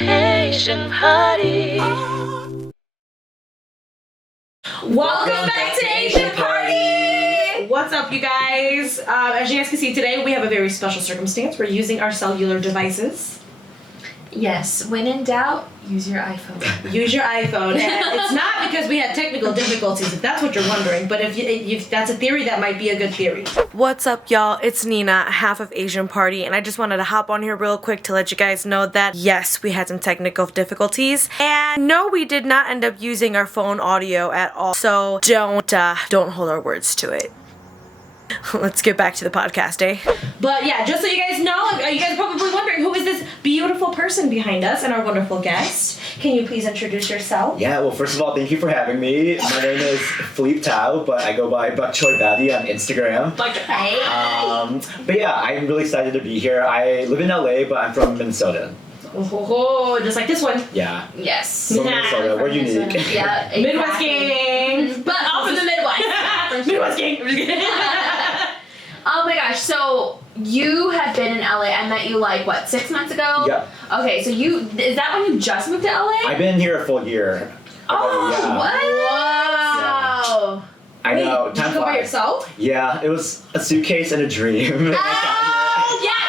Asian party. Welcome back to Asian Party! What's up, you guys? As you guys can see today, we have a very special circumstance. We're using our cellular devices. Yes, when in doubt, use your iPhone. Use your iPhone. And it's not because we had technical difficulties, if that's what you're wondering, but if that's a theory, that might be a good theory. What's up, y'all? It's Nina, half of Asian Party, and I just wanted to hop on here real quick to let you guys know that, yes, we had some technical difficulties, and no, we did not end up using our phone audio at all, so don't hold our words to it. Let's get back to the podcast, eh? But yeah, just so you guys know, you guys are probably wondering who is this beautiful person behind us and our wonderful guest. Can you please introduce yourself? Yeah, well, first of all, thank you for having me. My name is Phillipe 𝗕𝗂, but I go by 𝗕𝗱𝗶𝗶 on Instagram. But yeah, I'm really excited to be here. I live in LA, but I'm from Minnesota. Oh, just like this one. Yeah. Yes. From Minnesota, we're unique. Yeah, exactly. Midwest gang. But all from the Midwest. Midwest gang. Oh my gosh, so you have been in LA. I met you like, what, 6 months ago? Yeah. Okay, so is that when you just moved to LA? I've been here a full year. Oh, yeah. what? Wow. I know. Wait, did you go by yourself? Yeah, it was a suitcase and a dream. Oh, yeah.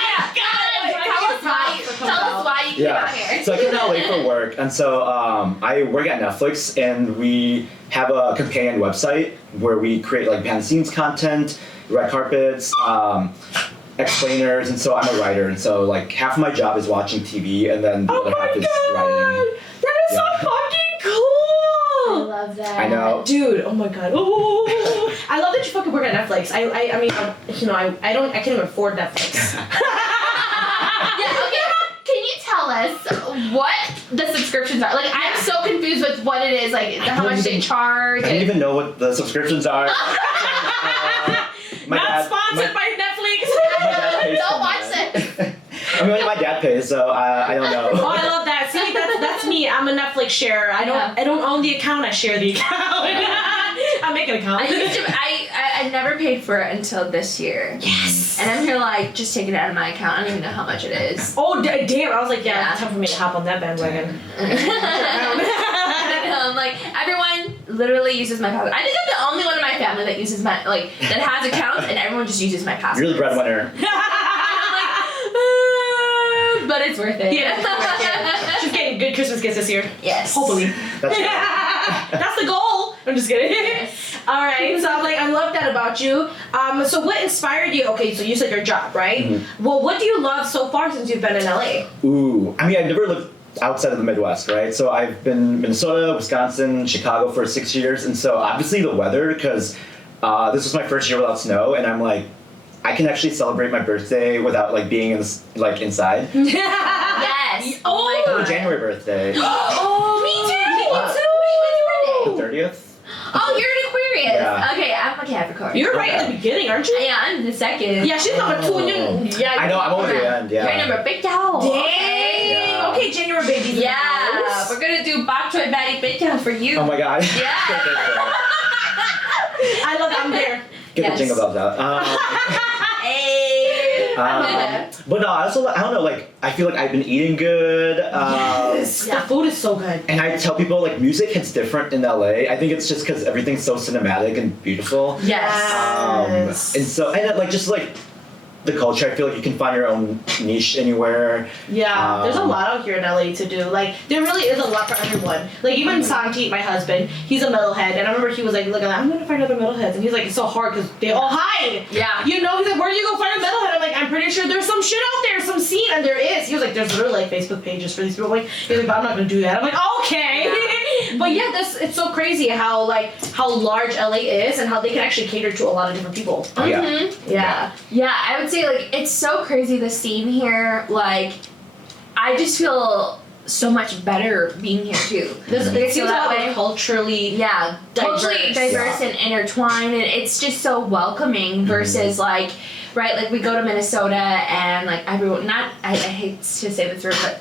Tell us why you came out here. So I came to LA for work, and so I work at Netflix, and we have a companion website where we create like behind the scenes content, red carpets, explainers, and so I'm a writer, and so like half of my job is watching TV, and then the other half is writing. That is so fucking cool! I love that. I know. Dude, oh my god. Oh, I love that you fucking work at Netflix. I mean, I can't even afford Netflix. Yeah, okay. Can you tell us what the subscriptions are? Like, I'm so confused with what it is, like how much they charge. I don't even know what the subscriptions are. Not sponsored by Netflix. Don't watch it. I mean, my dad pays, so I don't know. Oh, I love that. See, that's me. I'm a Netflix sharer. I don't own the account. I share the account. I make an account. I never paid for it until this year. Yes. And I'm here like, just take it out of my account. I don't even know how much it is. Oh, damn. I was like, yeah, it's time for me to hop on that bandwagon. I'm like, everyone literally uses my password. I think I'm the only one in my family that uses my, like, that has accounts, and everyone just uses my password. You're the breadwinner. But it's worth it. Yeah. She's getting good Christmas gifts this year. Yes. Hopefully. That's the goal. I'm just kidding. Yes. All right. So I'm like, I love that about you. So what inspired you? Okay, so you said your job, right? Mm-hmm. Well, what do you love so far since you've been in LA? Ooh, I mean, I've never lived outside of the Midwest, right? So I've been in Minnesota, Wisconsin, Chicago for 6 years, and so obviously the weather, because this was my first year without snow, and I'm like, I can actually celebrate my birthday without like being in this, like inside. Yes. Oh my I have god. a January birthday. Oh, me too. The 30th. Oh, you're an Aquarius. Yeah. Okay, I'm a Capricorn. You're right at the beginning, aren't you? Yeah, I'm the second. Yeah, she's number 2 and you. Yeah. I know, I'm over the end, yeah. You're number big down. Dang. Yeah. Okay, January babies. Yeah, we're gonna do 𝗙𝗱𝗶𝗶𝗶 big down for you. Oh my god. Yeah. I love that. I'm there. Get Yes. the jingle bells out. Hey. But no, I don't know, like, I feel like I've been eating good. Yes. Yeah. The food is so good. And I tell people, like, music hits different in LA. I think it's just because everything's so cinematic and beautiful. Yes. And so, and like, just like, the culture, I feel like you can find your own niche anywhere. Yeah, there's a lot out here in LA to do. Like, there really is a lot for everyone. Like, even Santi, my husband, he's a metalhead, and I remember he was like, look, I'm gonna find other metalheads, and he's like, it's so hard because they all hide. Yeah. You know, he's like, where do you go find a metalhead? I'm like, I'm pretty sure there's some shit out there, some scene, and there is. He was like, there's literally like Facebook pages for these people. Like, he's like, but I'm not gonna do that. I'm like, okay. Yeah. But yeah, it's so crazy how large LA is and how they can actually cater to a lot of different people. Mm-hmm. Yeah. Yeah, I would say, like, it's so crazy, the scene here. Like, I just feel so much better being here, too. It seems that that way. way culturally Culturally diverse and intertwined, and it's just so welcoming versus, like, right, like, we go to Minnesota and, like, everyone, I hate to say this word, but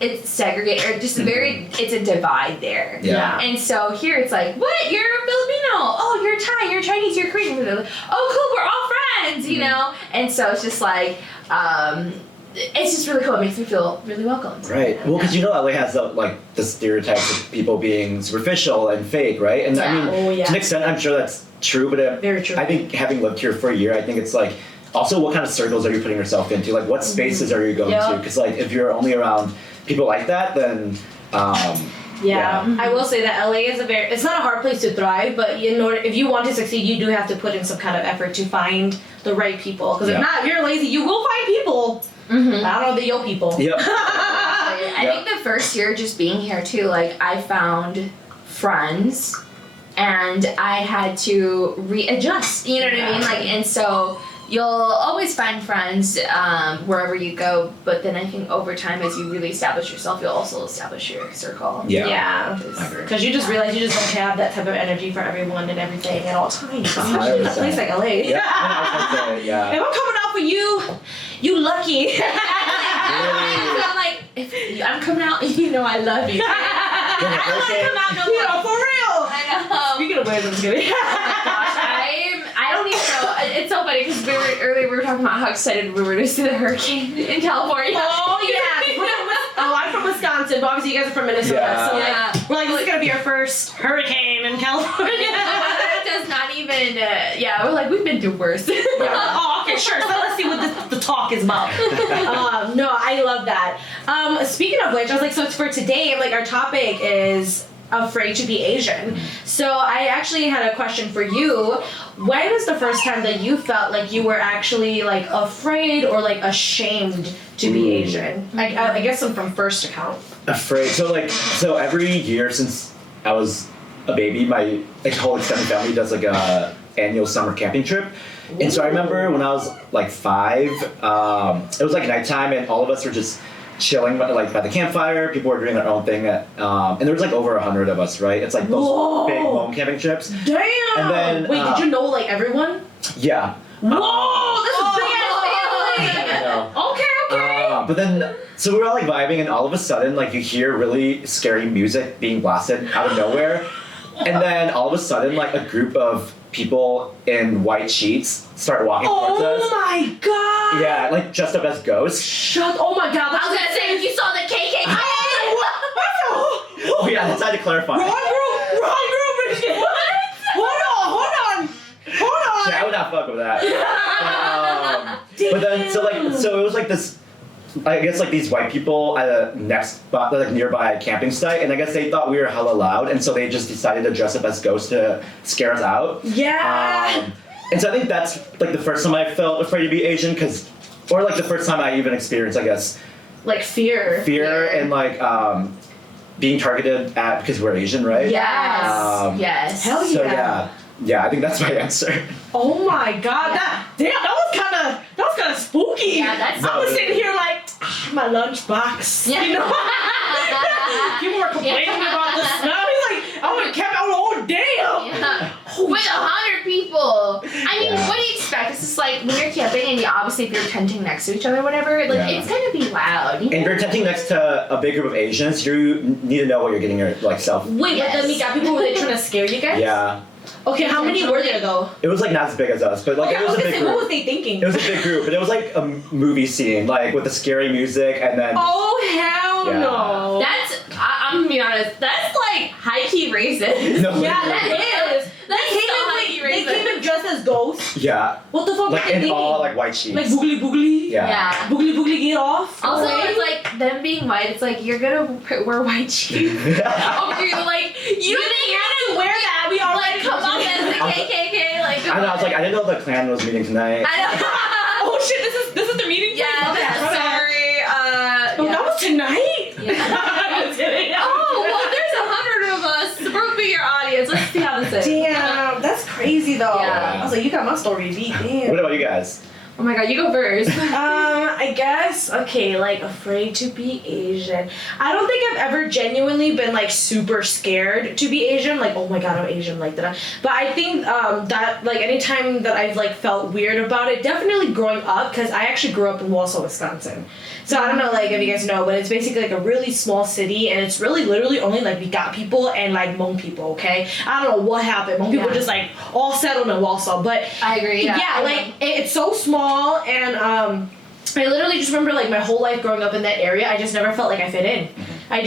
it's segregated, or just it's a divide there. Yeah. And so here it's like, what? You're a Filipino. Oh, you're Thai, you're Chinese, you're Korean. Oh, cool, we're all friends, you know? And so it's just like, it's just really cool. It makes me feel really welcome. Right. Well, because LA has the stereotypes of people being superficial and fake, right? And I mean, to an extent, I'm sure that's true. But Very true. I think having lived here for a year, I think it's like also what kind of circles are you putting yourself into? Like, what spaces are you going to? Because like if you're only around people like that, then I will say that LA is it's not a hard place to thrive, but if you want to succeed, you do have to put in some kind of effort to find the right people. Because if not, if you're lazy, you will find people. Mm-hmm. I don't know, the yo people. Yep. I think the first year just being here too, like I found friends and I had to readjust, you know what I mean? Like, and so you'll always find friends wherever you go, but then I think over time, as you really establish yourself, you'll also establish your circle. Yeah. Because you just realize you just don't have that type of energy for everyone and everything at all times. Especially in a place like LA. Yeah. If I'm coming out for you, you lucky. So I'm like, if I'm coming out, you know I love you. Come out no more. For real. I know. Speaking of ways, I'm kidding. I don't even know. It's so funny because earlier we were talking about how excited we were to see the hurricane in California. Oh yeah. I'm from Wisconsin, but obviously you guys are from Minnesota. Yeah. So like, we're like, this is gonna be our first hurricane in California. It does not even. We're like, we've been through worse. Oh, okay, sure. So let's see what the talk is about. No, I love that. Speaking of which, I was like, so for today, like our topic is afraid to be Asian. So I actually had a question for you. When was the first time that you felt like you were actually like afraid or like ashamed to be Asian? I guess I'm from first account. Afraid. So every year since I was a baby, my whole extended family does like a annual summer camping trip. And so I remember when I was like 5, it was like nighttime and all of us were just chilling by the campfire. People were doing their own thing, and there was like over 100 of us, right? It's like those big home camping trips. Damn! And then, wait, did you know like everyone? Yeah. Whoa! This is big ass family! I know. Okay. But then, so we were all like vibing, and all of a sudden, like you hear really scary music being blasted out of nowhere, and then all of a sudden, like a group of people in white sheets start walking towards us. Oh my god! Yeah, like dressed up as ghosts. Oh my god! I was gonna say, if you saw the KKK. Oh yeah, that's how to clarify. Wrong group! Hold on! Yeah, I would not fuck with that. But then, so it was like this. I guess like these white people at a nearby camping site, and I guess they thought we were hella loud, and so they just decided to dress up as ghosts to scare us out. Yeah. And so I think that's like the first time I felt afraid to be Asian, or like the first time I even experienced, I guess, like fear and like being targeted at because we're Asian, right? Yes. Yes. Hell So yeah. yeah, I think that's my answer. Oh my god, that was kind of spooky. Yeah, that's. I was sitting here like my lunchbox. Yeah. You know, people were complaining about the smell. He's like, I would have kept out. Oh damn. Yeah. With 100 people. I mean, what do you expect? It's just like when you're camping and you obviously if you're tenting next to each other or whatever, like it's gonna be loud. You know? And if you're tenting next to a big group of Asians, you need to know what you're getting yourself. Wait, but then we got people who were trying to scare you guys? Yeah. Okay, how many were there though? It was like not as big as us, but like it was a big group. What was they thinking? It was a big group, but it was like a movie scene, like with the scary music, and then. Oh hell no! That's I'm gonna be honest. That's like high key racist. No, Yeah, that is. That's so high key They racist. came in dressed as ghosts. Yeah. What the fuck Like were they in thinking? all like white sheets. Like boogly boogly. Yeah. Boogly get off. Also, Okay. it's like them being white. It's like you're gonna wear white sheets. Over you, like you didn't have to wear that. We all like come up as the KKK. Like I know. I was like, I didn't know the Klan was meeting tonight. I know. Oh shit! This is the meeting. Yeah. Okay, Sorry. Oh, that was tonight. Yeah. Just kidding. Oh well, there's 100 of us. We'll be your audience. Let's see how this is. Damn, that's crazy though. Yeah. I was like, you got my story beat. Damn. What about you guys? Oh my god, you go first. I guess, okay, like, afraid to be Asian. I don't think I've ever genuinely been, like, super scared to be Asian. Like, oh my god, I'm Asian, like that. But I think that, like, anytime that I've, like, felt weird about it, definitely growing up, because I actually grew up in Wausau, Wisconsin. So I don't know, like, if you guys know, but it's basically, like, a really small city, and it's really literally only, like, we got people and, like, Hmong people, okay? I don't know what happened. Hmong people just, like, all settled in Wausau, but... I agree. Yeah, like, it's so small, and I literally just remember like my whole life growing up in that area, I just never felt like I fit in. I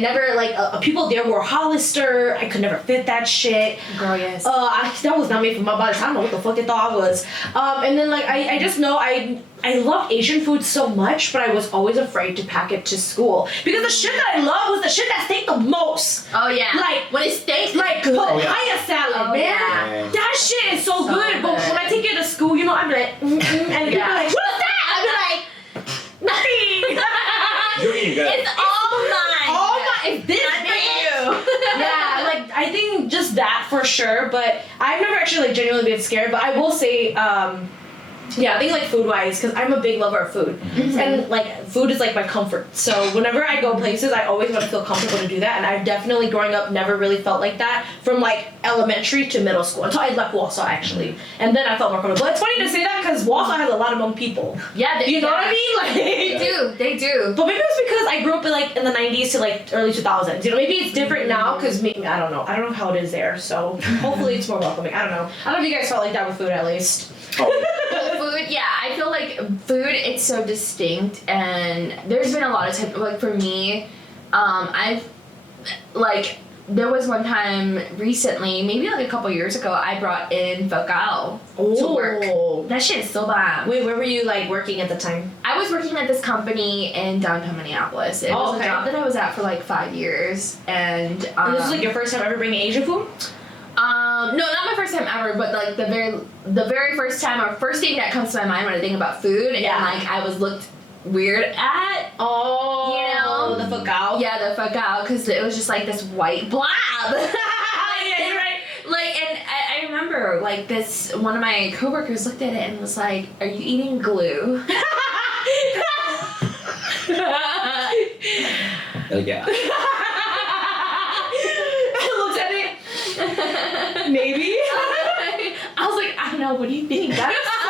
never like people there wore Hollister. I could never fit that shit. Girl, yes. That was not made for my body. So I don't know what the fuck they thought I was. And then like I just know I love Asian food so much, but I was always afraid to pack it to school because the shit that I love was the shit that stank the most. Oh yeah. Like when it stinks, like papaya salad, man. Yeah. That shit is so good. But when I take it to school, you know, I'm like, and people are like, what's that? I'm like, nothing. You're eating good. it's all mine. Oh my, it's this Not big. you. Yeah, like I think just that for sure. But I've never actually like genuinely been scared. But I will say, yeah, I think like food wise, because I'm a big lover of food, and like food is like my comfort. So whenever I go places, I always want to feel comfortable to do that. And I've definitely growing up never really felt like that from like elementary to middle school until I left Warsaw actually, and then I felt more comfortable. But it's funny to say that because Warsaw has a lot of Hmong people. Yeah, You know what I mean? Like They do. But maybe it's because I grew up in like in the 90s to like early 2000s. You know, maybe it's different now because maybe I don't know how it is there. So hopefully it's more welcoming. I don't know if you guys felt like that with food at least. Oh. Food, yeah, I feel like food, it's so distinct, and there's been a lot of time, like for me, I've, like, there was one time recently, maybe like a couple years ago, I brought in 𝗕𝗱𝗱𝗶𝗶 to work. That shit is so bad. Wait, where were you like working at the time? I was working at this company in downtown Minneapolis. It was okay. a job that I was at for like 5 years, and And this is like your first time ever bringing Asian food? no, not my first time ever, but like the very first time or first thing that comes to my mind when I think about food, and like I was looked weird at. Oh, you know, the 𝗕𝗱𝗱𝗶. Yeah, the 𝗕𝗱𝗱𝗶, because it was just like this white blob. Yeah, you're right. Like, and I remember like this one of my coworkers looked at it and was like, "Are you eating glue?" Yeah. Maybe. I was like, I don't know, what do you think? That's so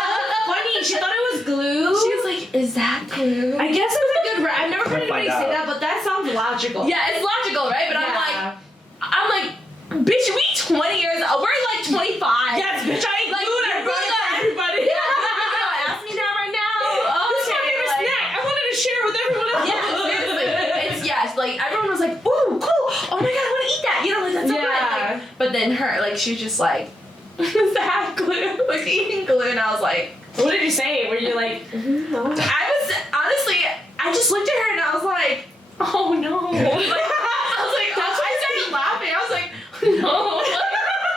funny. She thought it was glue. She was like, is that glue? I guess it's a good. I've never heard anybody say that, but that sounds logical. Yeah, it's logical, right? But Yeah. I'm like, bitch, we 20 years old. We're like 25. Yes, bitch, I eat Like, glue and I brought it for everybody. Yeah, you're gonna ask me that right now? This is my favorite snack. I wanted to share with everyone else. Yeah, seriously. It's like everyone was like, ooh, cool. Oh my god, I want to eat that. You know, like that's so good. Like, but then her, like, she was just like, is that glue? Like eating glue, and I was like, What did you say? Were you like, no? I was honestly, I just looked at her and I was like, oh no. Like, I was like, I started laughing. I was like, no.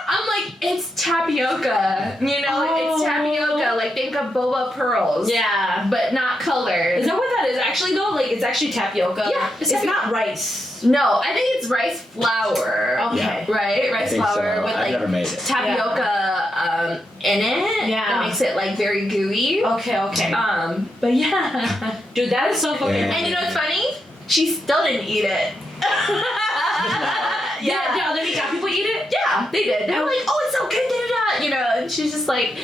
I'm like, it's tapioca. You know, like, it's tapioca. Like, think of boba pearls. Yeah. But not colored. Is that what that is actually though? Like it's actually tapioca. Yeah, It's not rice. No, I think it's rice flour. Okay. Right? Rice flour so. with I've never made it. tapioca in it. Yeah. That makes it like very gooey. Okay. But yeah. Dude, that is so fucking. Yeah. And you know what's funny? She still didn't eat it. Yeah. Did other people eat it? Yeah, they did. They were like, oh, it's so good, da-da-da. You know, and she's just like,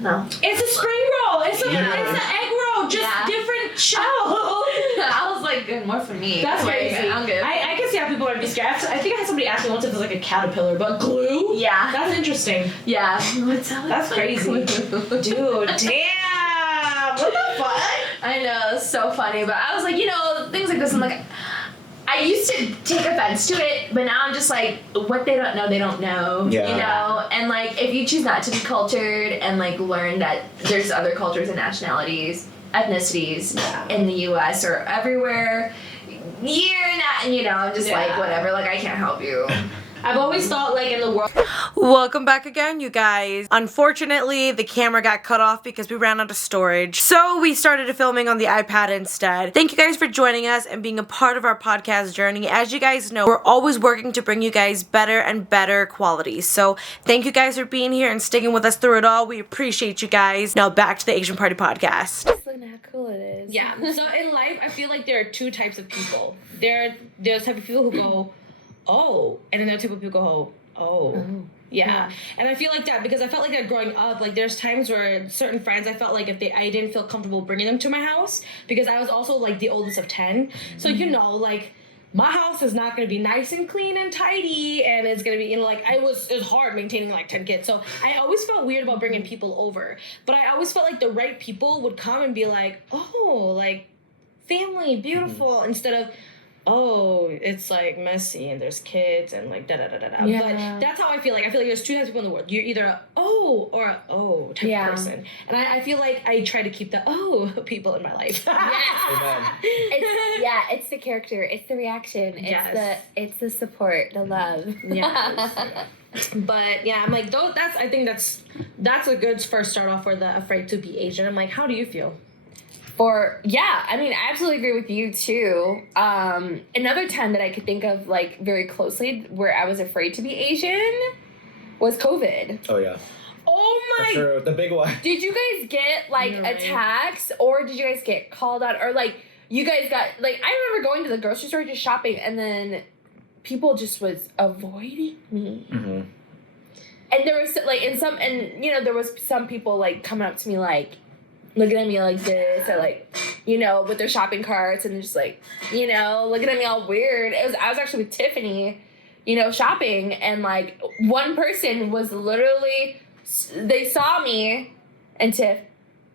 no. It's a spring roll. It's an egg roll, just different shell. I was like, good, more for me. That's Like, crazy. I'm good. I can see how people might be scared. I think I had somebody ask me once if it was like a caterpillar, but glue? Yeah. That's interesting. Yeah. That's crazy. Dude, damn. What the fuck? I know, it's so funny, but I was like, you know, things like this, I'm like, I used to take offense to it, but now I'm just like, what they don't know, they don't know. Yeah. You know? And like, if you choose not to be cultured and like learn that there's other cultures and nationalities, ethnicities in the US or everywhere, you're not, you know, I'm just like, whatever, like, I can't help you. I've always thought like in the world. Welcome back again, you guys. Unfortunately, the camera got cut off because we ran out of storage. So we started filming on the iPad instead. Thank you guys for joining us and being a part of our podcast journey. As you guys know, we're always working to bring you guys better and better quality. So thank you guys for being here and sticking with us through it all. We appreciate you guys. Now back to the Asian Party Podcast. Look how cool it is. Yeah. So in life, I feel like there are two types of people. There's the type of people who go, oh, and then there are type of people who go, oh. Yeah. And I feel like that because I felt like that growing up. Like there's times where certain friends, I felt like I didn't feel comfortable bringing them to my house because I was also like the oldest of 10. So you know, like my house is not going to be nice and clean and tidy, and it's going to be, like, it was hard maintaining, like, 10 kids. So I always felt weird about bringing people over. But I always felt like the right people would come and be like, oh, like, family, beautiful, instead of, oh, it's like messy and there's kids and like da-da-da-da-da. Yeah. But that's how I feel like. I feel like there's two types of people in the world. You're either a oh or a oh type of person. And I feel like I try to keep the oh people in my life. Amen. It's the character, it's the reaction, it's the support, the love. Yes. But yeah, I'm like, I think that's a good first start off for the afraid to be Asian. I'm like, how do you feel? I absolutely agree with you too. Another time that I could think of like very closely where I was afraid to be Asian was COVID. Oh yeah. Oh my! For sure, the big one. Did you guys get like attacks, or did you guys get called out, or like you guys got like? I remember going to the grocery store just shopping, and then people just was avoiding me. Mm-hmm. And there was like there was some people like coming up to me like, looking at me like this, or like, with their shopping carts, and just like, looking at me all weird. I was actually with Tiffany, shopping, and like one person was literally, they saw me and Tiff,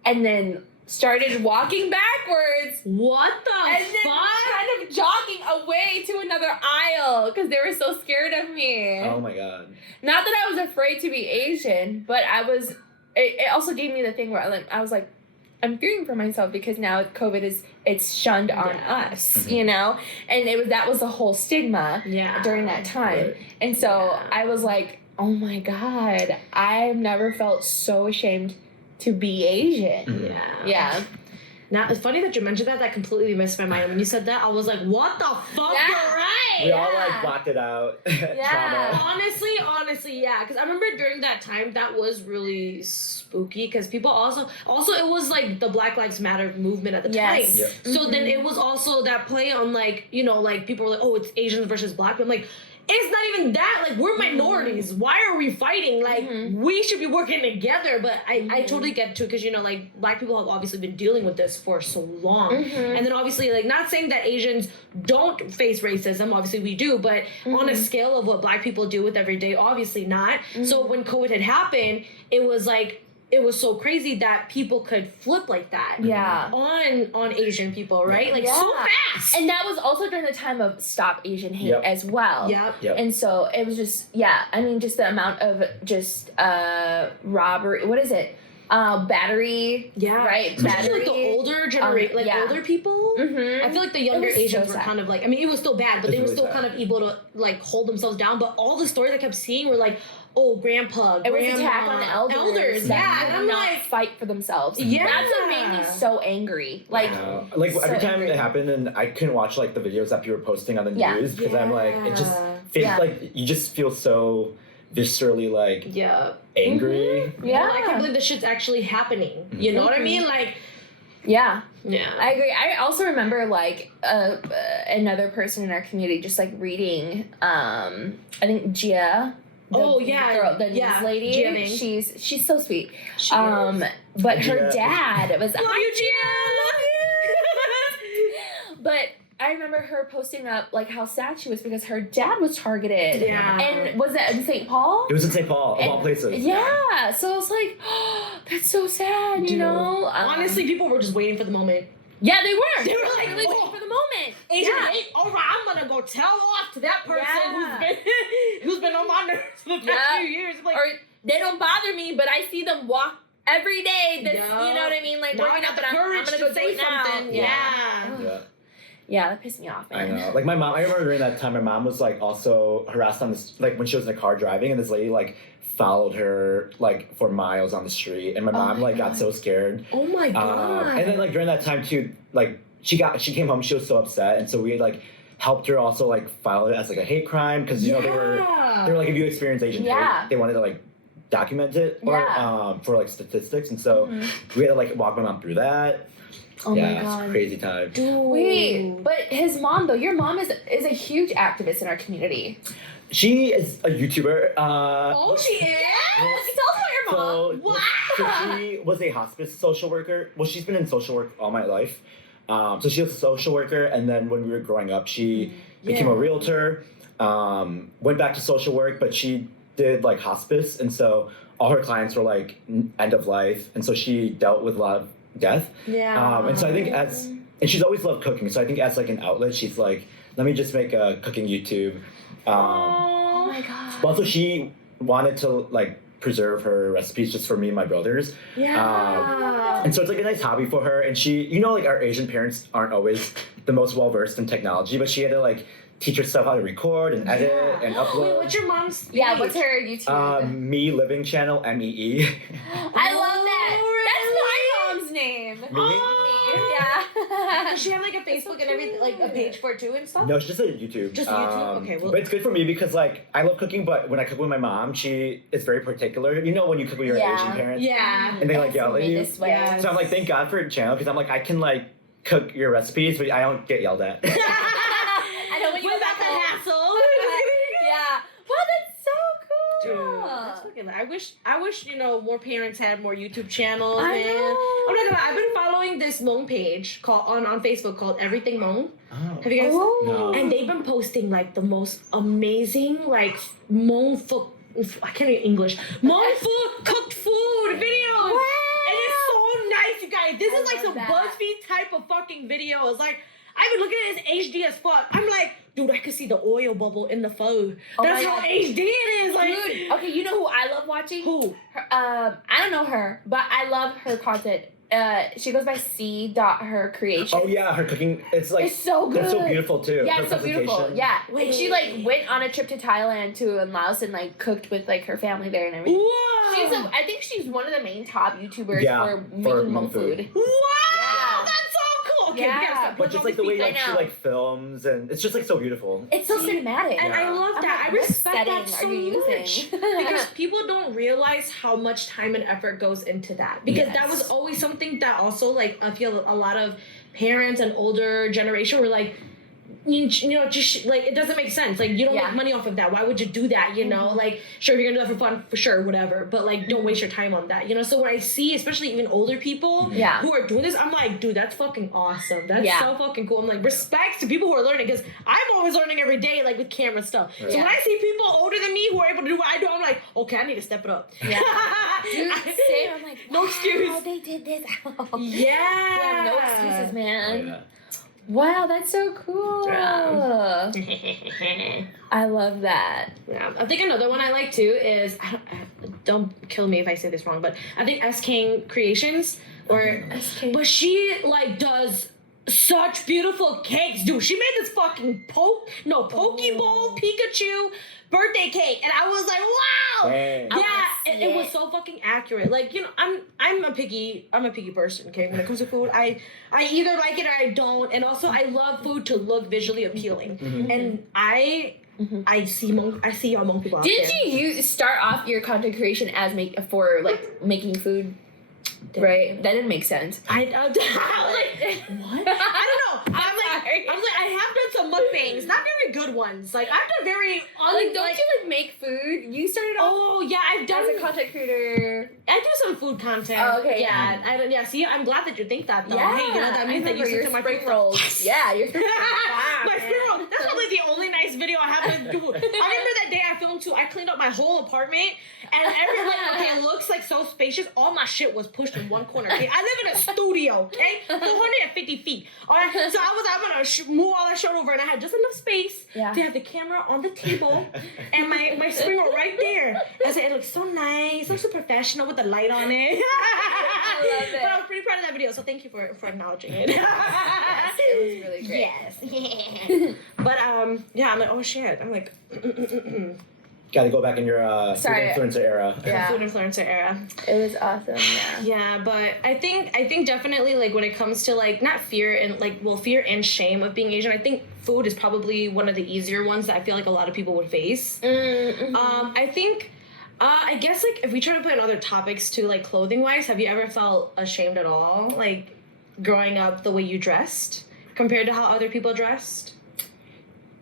and then started walking backwards. What the and then fuck? kind of jogging away to another aisle because they were so scared of me. Oh my god. Not that I was afraid to be Asian, but it also gave me the thing where I was like, I'm fearing for myself because now COVID it's shunned on us, and that was the whole stigma during that time. Right. And so I was like, oh my god, I've never felt so ashamed to be Asian. Yeah. Now, it's funny that you mentioned that. That completely missed my mind. When you said that, I was like, what the fuck? Yeah. You're right. We all like blocked it out. Yeah. Honestly, yeah. Because I remember during that time, that was really spooky. Because people also it was like the Black Lives Matter movement at the time. Yep. So then it was also that play on like, like people were like, oh, it's Asians versus Black people. I'm like, it's not even that. Like, we're minorities. Why are we fighting? Like, we should be working together. But I totally get to it because, like, Black people have obviously been dealing with this for so long. And then obviously, like, not saying that Asians don't face racism. Obviously, we do. But on a scale of what Black people deal with every day, obviously not. So when COVID had happened, it was like, it was so crazy that people could flip like that. Yeah. On Asian people, right? Like, so fast. And that was also during the time of Stop Asian Hate as well. Yep. And so it was just, just the amount of just robbery. What is it? Battery. Yeah. Right? Especially Battery. like the older generation, older people. I feel like the younger Asians were kind of like, I mean, it was still bad, but they were still kind of able to like hold themselves down. But all the stories I kept seeing were like, oh, grandpa, grandma. It was attack on the elders. And I'm not like, fight for themselves. Yeah. That's what made me so angry. Like, like so every time angry. it happened, and I couldn't watch like the videos that people were posting on the news because I'm like, it just feels like you just feel so viscerally like angry. Yeah. I can't believe this shit's actually happening. You know what I mean? Like, yeah, I agree. I also remember like another person in our community just like reading. I think Gia. The news lady. Gia. She's so sweet. She but her dad was. Love you, Gia. But I remember her posting up like how sad she was because her dad was targeted. Yeah. And was it in St. Paul? It was in St. Paul, of all places. Yeah. So I was like, oh, that's so sad, you know? Honestly, people were just waiting for the moment. Yeah, they were. They were like, really waiting for the moment. Asian hate. All right, I'm gonna go tell off to that person who's been on my nerves for the past few years. Like, or they don't bother me, but I see them walk every day. You know what I mean? Like, now I got the courage to go say something. Yeah, that pissed me off, man. I know. Like my mom, I remember during that time, my mom was like also harassed on this, like when she was in the car driving, and this lady like followed her like for miles on the street, and my mom got so scared. Oh my god! And then like during that time too, like she came home, she was so upset, and so we like helped her also like file it as like a hate crime because they were like, if you experience Asian hate, they wanted to like document it or for like statistics, and so we had to like walk my mom through that. Oh my god. It's a crazy time. Wait, but his mom though, your mom is a huge activist in our community. She is a YouTuber. She is? Tell us about your mom. So she was a hospice social worker. Well, she's been in social work all my life. So she was a social worker, and then when we were growing up, she became a realtor, went back to social work, but she did like hospice, and so all her clients were like end of life, and so she dealt with a lot of death. And so I think and she's always loved cooking, so I think as like an outlet, she's like, let me just make a cooking YouTube. Oh my god. But also she wanted to like preserve her recipes just for me and my brothers. And so it's like a nice hobby for her, and she, you know, like our Asian parents aren't always the most well versed in technology, but she had to like teach herself how to record and edit and upload. Wait, what's your mom's page? Yeah, what's her YouTube? Me Living channel, MEE. I love that. Oh, That's my mom's name. Me? Yeah. Does she have like a Facebook and everything, like a page for it too and stuff? No, it's just a YouTube. Just YouTube? Okay, well. But it's good for me because like I love cooking, but when I cook with my mom, she is very particular. You know when you cook with your Asian parents? Yeah. And they like yell at you. This way. Yeah. So I'm like, thank God for a channel because I'm like, I can like cook your recipes, but I don't get yelled at. I know when you go back the home. hassle. Yeah. Wow, that's so cool. Dude, that's fucking. I wish you know more parents had more YouTube channels. I Man, know. I'm not gonna lie. I've been following this Hmong page called on Facebook called Everything Hmong. Oh. Have you guys? No. And they've been posting like the most amazing like Hmong food. I can't read English. Hmong food, cooked food videos. Wow. And it's so nice, you guys. This is like love some that. BuzzFeed type of fucking videos. Like I've been looking at it, it's HD as fuck. I'm like, dude, I could see the oil bubble in the pho. Oh That's my how God. HD it is. Like, Dude, okay, you know who I love watching? Who? Her, I don't know her, but I love her content. She goes by 𝗕𝗱𝗃 creation. Oh yeah, her cooking. It's like It's so good. It's so beautiful too. Yeah, her it's so beautiful. presentation. Yeah. Wait. She like went on a trip to Thailand too and Laos and like cooked with like her family there and everything. Whoa. I think she's one of the main top YouTubers Yeah, for for making Hmong Hmong food. Wow, Yeah. that's so cool. Okay, we Yeah. gotta stop But just like the way I like she know. like films, and it's just like so beautiful. It's so cinematic. And I love I'm that. like, I what respect that setting so are you much. using? Because people don't realize how much time and effort goes into that. Because that Yes. was always something that also like I feel a lot of parents and older generation were like, you know, just like it doesn't make sense. Like you don't Yeah. make money off of that. Why would you do that? You know, like sure if you're gonna do that for fun, for sure, whatever. But like don't waste your time on that. You know. So when I see, especially even older people Yeah. who are doing this, I'm like, dude, that's fucking awesome. That's Yeah. so fucking cool. I'm like, respect to people who are learning because I'm always learning every day, like with camera stuff. So Right. when I see people older than me who are able to do what I do, I'm like, okay, I need to step it up. Yeah. Dude, same. I'm like, No wow, excuse. they did this. Yeah. Yeah, no excuses, man. Oh, yeah. Wow, that's so cool. Yeah. I love that. Yeah, I think another one I like too is don't kill me if I say this wrong, but I think 𝗕𝗃 Creations but she like does such beautiful cakes, dude. She made this fucking Pokeball Pikachu birthday cake, and I was like, wow, Dang. yeah, it was so fucking accurate. Like you know, I'm a picky person. Okay, when it comes to food, I either like it or I don't, and also I love food to look visually appealing, and I see y'all Hmong people out Didn't there. you start off your content creation as for like making food? Right? That didn't make sense. I was like, what? I don't know. I'm sorry. I was like, I have done some mukbangs, not very good ones. Like I've done very Like, don't you like make food? You started off Oh yeah, I've done. as a content creator. I do some food content. Oh, okay, Yeah, I don't. Yeah, see, I'm glad that you think that though. Yeah, Hey, you know that means I that you remember your stick to my spring food rolls. stuff. Yeah, your My spring roll. That's probably the only nice video I have to do. I remember that day I filmed too. I cleaned up my whole apartment, and okay, it looks like so spacious. All my shit was pushed in one corner. Okay, I live in a studio. Okay, 450 feet. All right, so I'm gonna move all that shit over, and I had just enough space Yeah. to have the camera on the table and my spring roll right there. I said it looks so nice, looks so professional with the light on it. I love it. But I was pretty proud of that video, so thank you for acknowledging it. Yes, it was really great. Yes. But yeah, I'm like, oh shit. I'm like Got to go back in your food Sorry. influencer era. Yeah. food influencer era. It was awesome, yeah. Yeah, but I think definitely like when it comes to like not fear and like fear and shame of being Asian, I think food is probably one of the easier ones that I feel like a lot of people would face. Mm-hmm. I think I guess like if we try to put in other topics too, like clothing wise, have you ever felt ashamed at all? Like growing up the way you dressed compared to how other people dressed?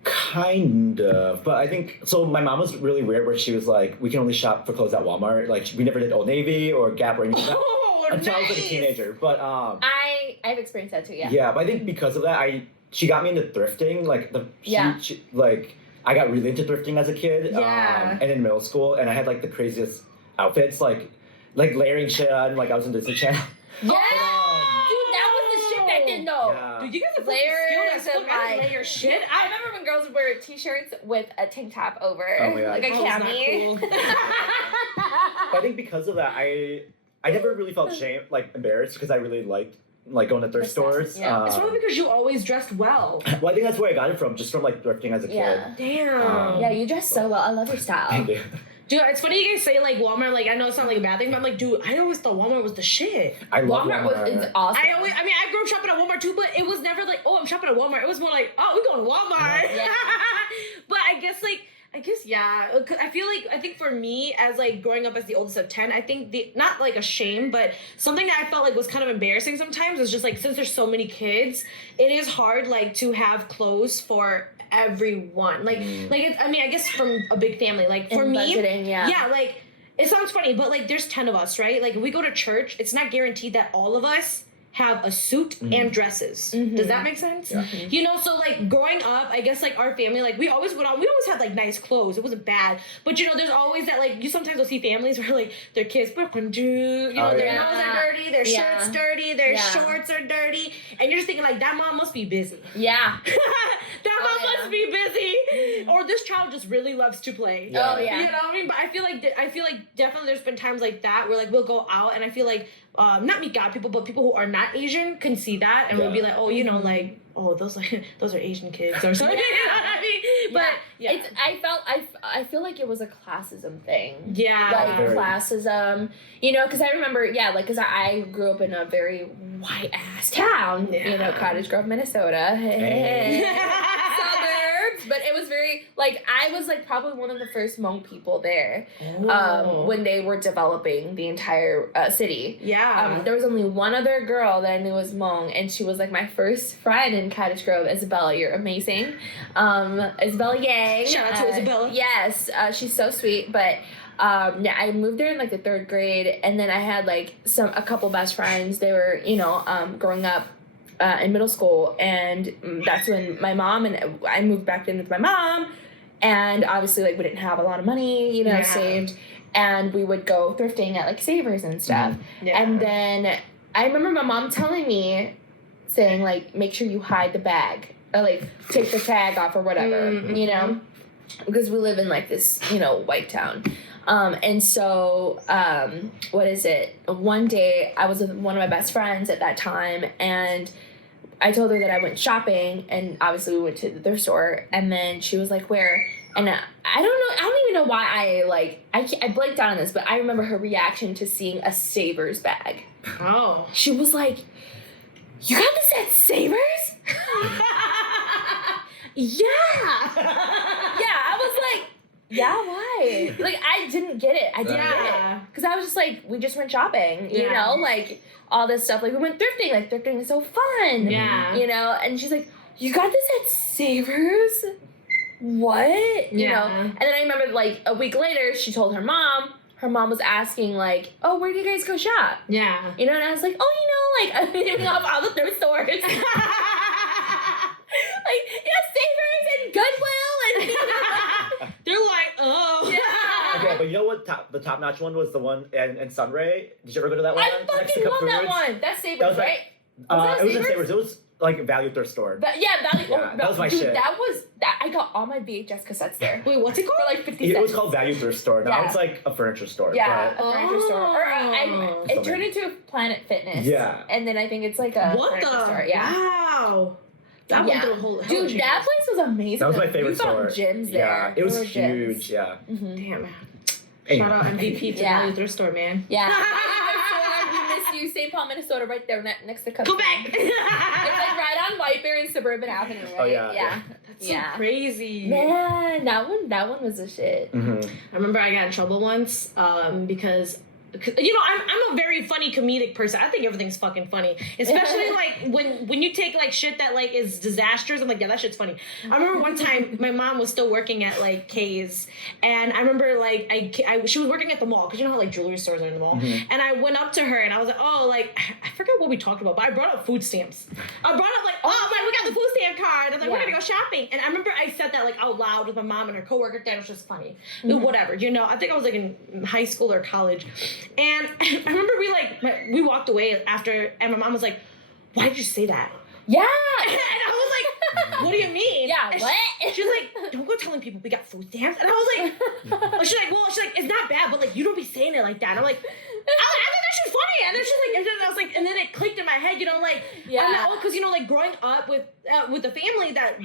Kind of, but I think so. My mom was really weird, where she was like, "We can only shop for clothes at Walmart." Like we never did Old Navy or Gap or anything like that Oh, until I was like a nice. teenager. But I I've experienced that too. Yeah. Yeah, but I think because of that, she got me into thrifting. Like I got really into thrifting as a kid. Yeah. And in middle school, and I had like the craziest outfits, like layering shit on. Like I was in Disney Channel. Yeah. Dude, that was the shit that did though. Yeah. Dude, you guys are Layers fucking skilled as fuck. I layer shit. I remember when girls would wear t-shirts with a tank top over, Oh, yeah. like a That was not cami. cool. But I think because of that, I never really felt embarrassed because I really liked like going to thrift stores. Yeah. It's probably because you always dressed well. Well, I think that's where I got it from, just from like thrifting as a Yeah. kid. Damn. Yeah, you dress so well. I love your style. Thank you. Dude, it's funny you guys say like Walmart. Like I know it's not like a bad thing, but I'm like, dude, I always thought Walmart was the shit. I love Walmart is awesome. I grew up shopping at Walmart too, but it was never like, oh, I'm shopping at Walmart. It was more like, oh, we going to Walmart. Yeah. But I guess yeah. I think for me, as like growing up as the oldest of 10, I think not like a shame, but something that I felt like was kind of embarrassing sometimes was just like, since there's so many kids, it is hard like to have clothes for everyone. I guess from a big family, like for And me, budgeting, yeah. like it sounds funny, but like there's 10 of us, right? Like if we go to church, it's not guaranteed that all of us have a suit and dresses. Does that make sense? Yeah. You know, so like growing up, I guess like our family, like we always had like nice clothes. It wasn't bad. But you know, there's always that like, you sometimes will see families where like their kids, their nose are dirty, their shirts dirty, their shorts are dirty. And you're just thinking like, that mom must be busy. Yeah. That mom must be busy. Or this child just really loves to play. Yeah. Oh yeah. You know what I mean? But I feel like definitely there's been times like that where like we'll go out and I feel like not me God people, but people who are not Asian can see that and will be like, oh, you know, like, oh, those are Asian kids or something. You know what I mean? But I feel like it was a classism thing. yeah, Like Very. classism, you know, because I remember, because I grew up in a very white ass town, you know, Cottage Grove, Minnesota. Suburbs, but it was very, like, I was, like, probably one of the first Hmong people there when they were developing the entire city. Yeah. There was only one other girl that I knew was Hmong, and she was, like, my first friend in Cottage Grove. Isabella, you're amazing. Isabella Yang. Shout out to Isabella. Yes, she's so sweet, but... I moved there in like the 3rd grade, and then I had like a couple best friends. They were, you know, growing up in middle school, and that's when my mom and I moved back in with my mom, and obviously like we didn't have a lot of money, you know, saved, and we would go thrifting at like Savers and stuff. Yeah. And then I remember my mom telling me, saying like, make sure you hide the bag or like take the tag off or whatever, you know, because we live in like this, you know, white town. And so, one day I was with one of my best friends at that time, and I told her that I went shopping, and obviously we went to the thrift store, and then she was like, where? And I don't even know why I blanked out on this, but I remember her reaction to seeing a Savers bag. Oh. She was like, you got this at Savers? Yeah. Yeah, I was like, yeah, why? Like, I didn't get it. I didn't get it. Because I was just like, we just went shopping, you know? Like, all this stuff. Like, we went thrifting. Like, thrifting is so fun. Yeah. You know? And she's like, you got this at Savers? What? You know? And then I remember, like, a week later, she told her mom. Her mom was asking, like, oh, where do you guys go shop? Yeah. You know? And I was like, oh, you know, like, I'm naming off all the thrift stores. Like, Savers and Goodwill and... They're like, oh. Yeah. Okay, but you know what? The top-notch one was the one in Sunray. Did you ever go to that one? I fucking love that one. That's Savers, That was like- right? It wasn't Savers. It was like a value thrift store. Value. Yeah, that was my shit. That I got all my VHS cassettes there. Wait, what's it called? For like 50 cents. It was called value thrift store. Now Yeah. it's like a furniture store. Yeah, But a furniture store. Or it Something. turned into Planet Fitness. Yeah. And then I think it's like a What the? furniture store. Yeah. Wow. That went through a whole Dude, that place was amazing. that was my favorite we found store. gyms there. Yeah, it was There were gyms. huge. Yeah. Damn. Anyway. Shout out MVP to Yeah. Value Thrift Store, man. Yeah. We miss you. St. Paul, Minnesota, right there next to Go back. It's like right on Whitebear and Suburban Avenue, right? Oh, yeah. Yeah. That's so crazy. Man, that one was a shit. Mm-hmm. I remember I got in trouble once because you know, I'm a very funny comedic person. I think everything's fucking funny, especially like when you take like shit that like is disastrous. I'm like, yeah, that shit's funny. I remember one time my mom was still working at like 𝗕's, and I remember like she was working at the mall, because you know how like jewelry stores are in the mall, and I went up to her and I was like, oh, like I forgot what we talked about, but I brought up food stamps. I brought up like, oh, like we got the food stamp card. I was like, we're gonna go shopping, and I remember I said that like out loud with my mom and her coworker. That was just funny, whatever, you know. I think I was like in high school or college. And I remember we walked away after, and my mom was like, why did you say that? Yeah. And I was like, what do you mean? Yeah, and what? She was like, don't go telling people we got food stamps. And I was like, she's like, it's not bad, but like, you don't be saying it like that. And I'm like, I think that shit's funny. And then she's like, and then I was like, and then it clicked in my head, you know, like, because, you know, like growing up with a family that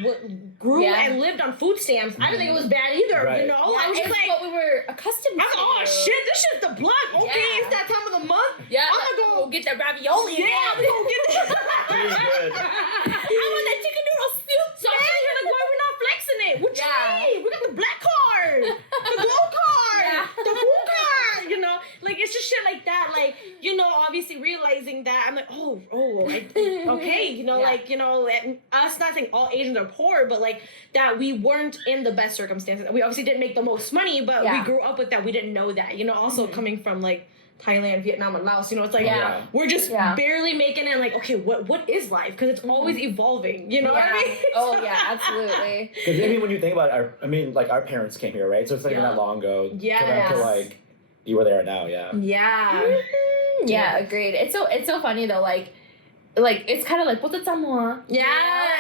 grew and lived on food stamps, I didn't think it was bad either, you know? Yeah, I was just like, what we were accustomed to. I was like, oh shit, this shit's the blood. Okay, it's that time of the month. Yeah, I'm gonna go get that ravioli. Yeah, I'm gonna get that. Good. I want that chicken noodle soup. So I'm saying, like, why are we not flexing it? What you mean? We got the black card, the gold card, the food card, you know? Like, it's just shit like that. Like, you know, obviously realizing that, I'm like, okay, you know, like, you know, and us not saying all Asians are poor, but like that we weren't in the best circumstances. We obviously didn't make the most money, but we grew up with that. We didn't know that, you know, also coming from like Thailand, Vietnam, and Laos, you know, it's like, we're just barely making it, like, okay, what is life? Because it's always evolving, you know what I mean? Oh, yeah, absolutely. Because I mean, when you think about it, our parents came here, right? So it's not even that long ago for them to like be where they are now, Yeah, agreed. It's so funny though, like it's kind of like what's it 𝗕𝗱? Yeah,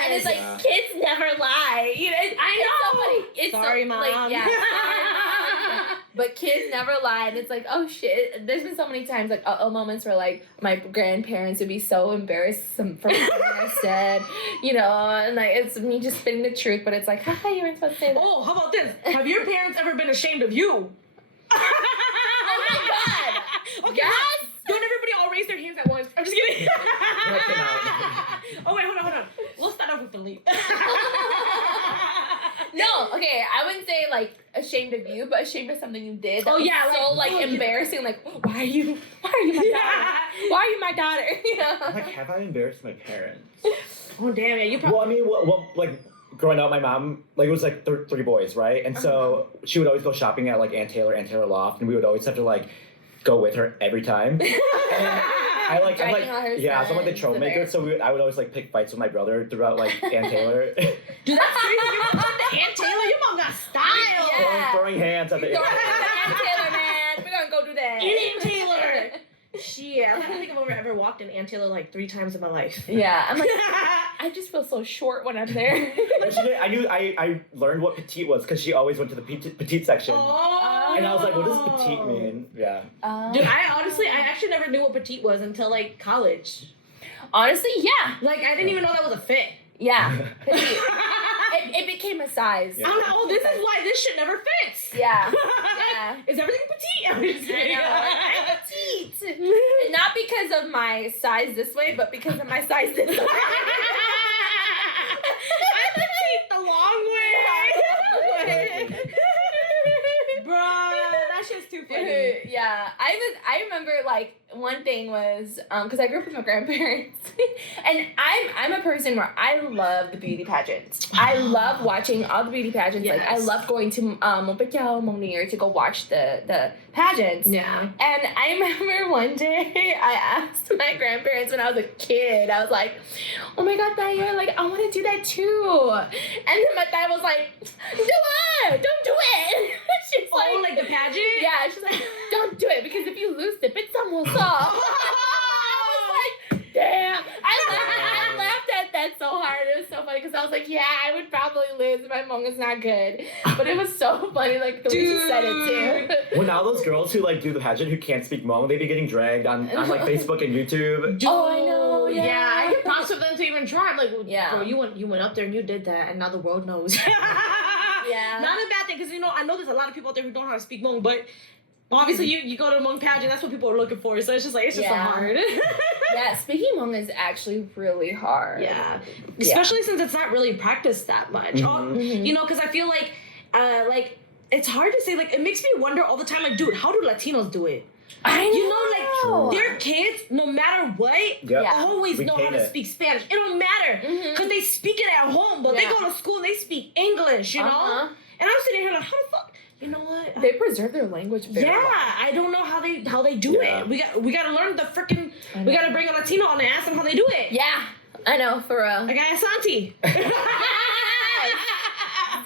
and it's like kids never lie. You know, I know. It's so funny. It's sorry, so, mom. Like, sorry, mom. But kids never lie, and it's like, oh shit. There's been so many times like moments where like my grandparents would be so embarrassed from something I said, you know, and like it's me just spitting the truth, but it's like, haha, you weren't supposed to say that. Oh, how about this? Have your parents ever been ashamed of you? Oh my god. Okay, yes. Don't everybody all raise their hands at once. I'm just kidding. Oh wait, hold on. We'll start off with Phillipe. No, okay, I wouldn't say like ashamed of you, but ashamed of something you did. That was so like embarrassing. Like, why are you my daughter? Why are you my daughter? You know? Like, have I embarrassed my parents? Oh damn, yeah, you probably. Well, I mean, well, like growing up, my mom, like, it was like three boys, right? And so she would always go shopping at like Aunt Taylor Loft, and we would always have to like go with her every time. I'm like, so I'm like the troublemaker, so I would always like pick fights with my brother throughout like Aunt Taylor. Dude, that's crazy. Your mom went to Aunt Taylor. Your mom got style. Yeah. Throwing hands at the Aunt Taylor, man. We're gonna go do that. Aunt Taylor. Shit, I don't think I've ever walked in Aunt Taylor like 3 times in my life. Yeah, I'm like, I just feel so short when I'm there. I learned what petite was because she always went to the petite section. Oh. And I was like, what does petite mean? Yeah. Dude, I actually never knew what petite was until like college. Honestly, yeah. Like, I didn't even know that was a fit. Yeah. It became a size. Yeah. I'm like, oh, this is why this shit never fits. Yeah. Is everything petite? I'm just kidding. I'm petite. And not because of my size this way, but because of my size this way. I'm petite the long way. Bro, that shit's too funny. Yeah. I remember like one thing was because I grew up with my grandparents, and I'm a person where I love the beauty pageants. I love watching all the beauty pageants. Yes. Like I love going to 𝗕𝗱𝗱𝗶𝗱 to go watch the pageants. Yeah. And I remember one day I asked my grandparents when I was a kid. I was like, "Oh my god, Taya, like I want to do that too." And then my dad was like, "Do it! Don't do it!" She's like the pageant? Yeah. She's like, "Don't do it because if you lose the bit, someone will." I was like, damn. I laughed at that so hard. It was so funny because I was like, yeah, I would probably lose if my Hmong is not good. But it was so funny, like the way she said it too. Well, now those girls who like do the pageant who can't speak Hmong, they be getting dragged on like Facebook and YouTube. Oh, I know. Yeah, I get props for them to even try. I'm like, well, bro, you went up there and you did that, and now the world knows. Yeah. Not a bad thing because I know there's a lot of people out there who don't know how to speak Hmong, but. Obviously, you go to a Hmong pageant, that's what people are looking for, so it's just so hard. Yeah, speaking Hmong is actually really hard. Yeah. Especially since it's not really practiced that much. You know, because I feel like, it's hard to say, like, it makes me wonder all the time, like, dude, how do Latinos do it? I know. You know, like their kids, no matter what, Yep. always know how Retain to it. speak Spanish. It don't matter because they speak it at home, but they Yeah. go to school and they speak English. You know, and I'm sitting here like, how the fuck? You know what? They preserve their language very well. I don't know how they do Yeah. it. We gotta learn the freaking. We gotta bring a Latino on and ask them how they do it. Yeah, I know, for real. Like I asked Auntie.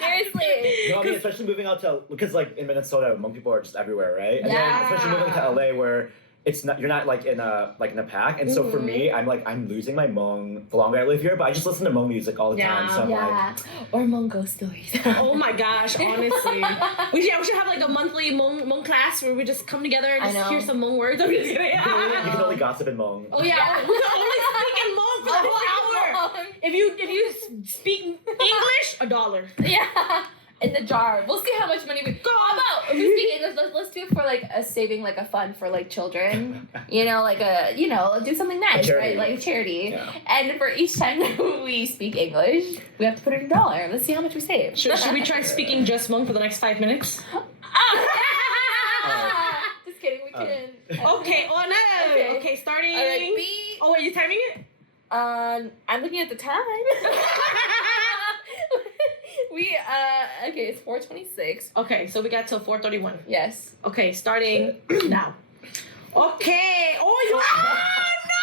Seriously. No, I mean, especially moving out to, because like in Minnesota, Hmong people are just everywhere, right? And Yeah. then especially moving to LA where it's not, you're not like in a pack. And so for me, I'm losing my Hmong the longer I live here, but I just listen to Hmong music all the time. So I'm like, Or Mongol stories. Oh my gosh, honestly. we should have like a monthly Hmong class where we just come together and I just know. hear some Hmong words. I'm just kidding. you can only gossip in Hmong. Oh yeah, we can only speak in Hmong for the whole hour. If you speak English, $1. Yeah. In the jar. We'll see how much money we. How about if we speak English? Let's do it for like a saving, like a fund for like children. You know, like do something nice, charity. right? Like a charity. Yeah. And for each time that we speak English, we have to put in $1. Let's see how much we save. Should we try speaking just Hmong for the next 5 minutes? Just kidding. We can. Okay. Oh no. Okay. Starting. Alright, B. Oh wait, you timing it? I'm looking at the time. Okay, it's 4:26. Okay, so we got till 4:31. Yes. Okay, starting now. Okay. Oh, you. Oh no.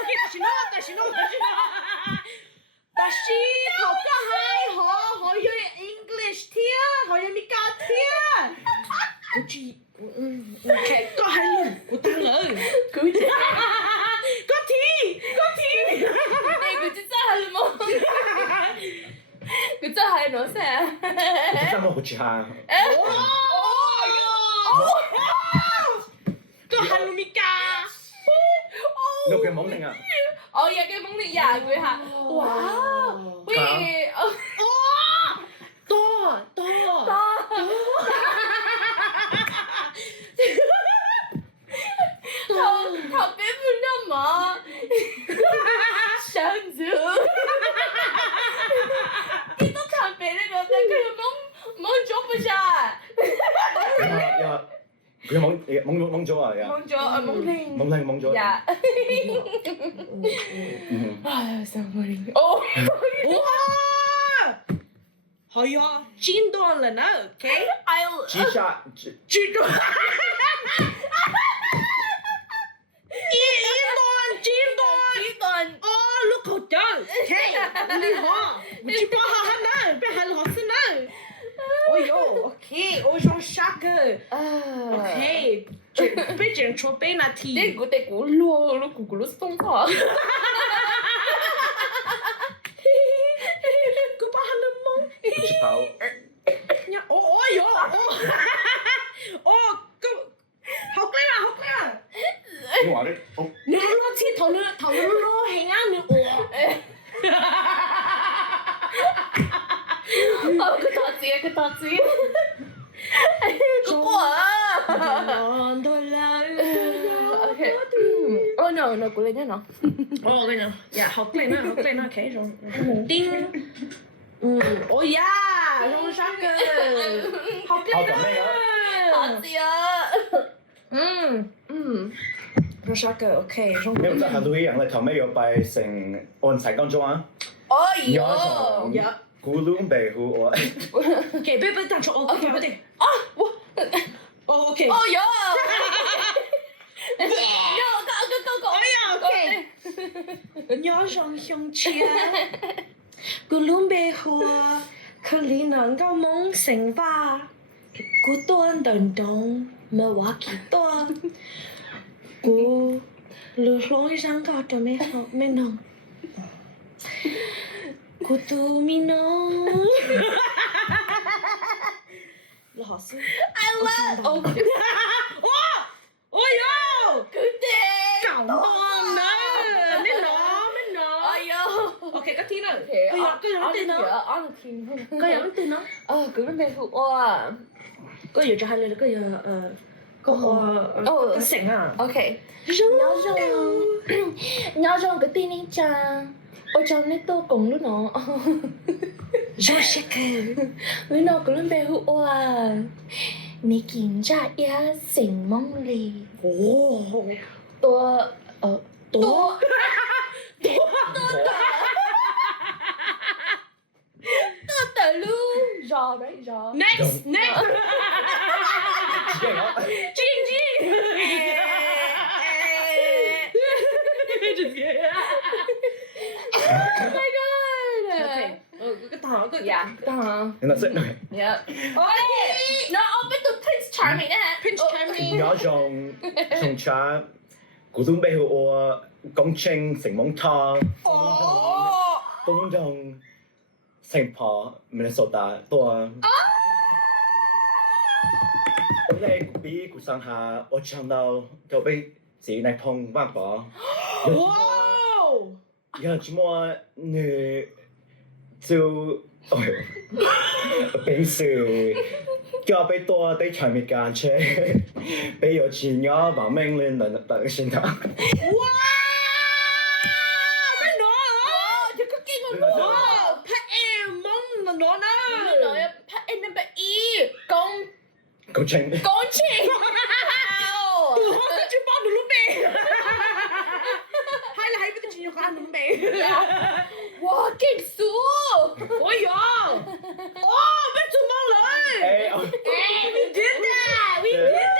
Okay, 다시 넣어. 다시 허여 English tier. 허여 미까 tier. 그치. Okay, có hai lần của ta lời. Good day. Có thi. Hey, good day, Hmong. Good day, no sir. 진짜 한번 고치 하. Có hai lần mi까. 너 그냥 먹는 거. Oh yeah, cái món này dạ người hả? Wow. Wait. To. Thằng bé vừa đâu mà. Sáng dữ. Cái tóc thằng bé này nó cái món chốt bây giờ. 야, 그냥 먹 좋아. 야. Món chốt món linh. 먹 좋아. Yeah. That was so funny. Oh. 허여 찐돈 lần nữa, okay? I'll. 지샤. 찐돈. 찐돈. Lúc hỗ trợ, okay? Đi họ, chỉ có họ hết nữa, bây giờ họ xin nữa. Ôi yo, okay, ôi trong shocker. Okay, bây giờ cho bên là thì. Để của luôn của lúc xong rồi. Cứ bảo hắn lên mông. 지파오. Nha, ôi yo, cứ học lên à. 이거 말해? Nó chỉ thầu nó hình á nữa. cái tọt gì. Cái quả. Okay. Oh no, của lên nhá nó. Cái nào? Dạ, học lên nó, okay rồi. Ding. Oh yeah, trong shocker. Học lên đó. Tọt gì á. Trong shocker, okay. Trong. 你唔知行到啲人咧，頭尾要拜成按齊當中啊。Oh有yo. Dạ.古窿鼻古我。 Okay, bây giờ cho okay, bây giờ. Okay. Oh yo. No, go. Oh yeah, okay. Nhớ rằng không chia. Cô luôn bê hoa, khờ lý nắng cao mong sinh va. Cô tuôn đần đông, mà hóa kỳ tuôn. Cô lưu lối răng cao cho mẹ học mẹ nông. Cô tu mi nông. Là họ sư. I love. Oh. Oh yo! Good day. Cảm ơn nè. Mẹ nó. Oh yo. Okay, cái tí nữa. Okay. Cái giống tên nó. On the team. Cái giống tên nó. Good day. Wow. Có gì cho hai lần có gì có sỉnh à? Okay. Rong Nhớ rằng cái tin này chàng. Ôi chàng này tôi cùng lúc nó. We're not going to who are making that yeah sing mongly. Oh. Next. Just kidding. Oh my god. Okay. Oh, good. Yeah. And that's it. Okay. Yep. Okay. Now open to Prince Charming. Prince Charming. Nhỏ dùng trà cổ dung bê hữu ô công trình thành mong thang công trong St. Paul, Minnesota ตัวผมได้ปีกุสังหา我唱到就被自己ในพงบ้างปะ Whoa. 有什么你就平時叫被多對場面間車，被有錢人亡命令能等先得。 Wow. Cái nó hả? You're cooking on Wow. Pet em mong nó nè. You know, pet in number E. công trình Công trình. Tụi họ tự chứ bao đủ lúc bề. Hay là hay với tụi chị có ăn đúng bề. Wow, kinh sú. Ôi dồi. Oh, biết tụi mong lời. Hey, We did that. We did that.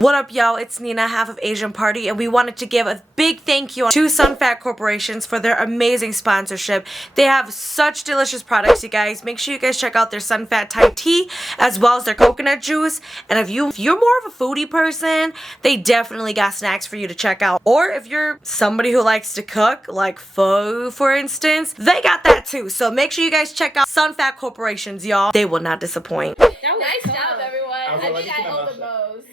What up, y'all? It's Nina, half of Asian Party, and we wanted to give a big thank you to Sunfat Corporations for their amazing sponsorship. They have such delicious products, you guys. Make sure you guys check out their Sunfat Thai tea as well as their coconut juice. And if you're more of a foodie person, they definitely got snacks for you to check out. Or if you're somebody who likes to cook, like pho, for instance, they got that too. So make sure you guys check out Sunfat Corporations, y'all. They will not disappoint. Nice job, everyone. I think I owe the most.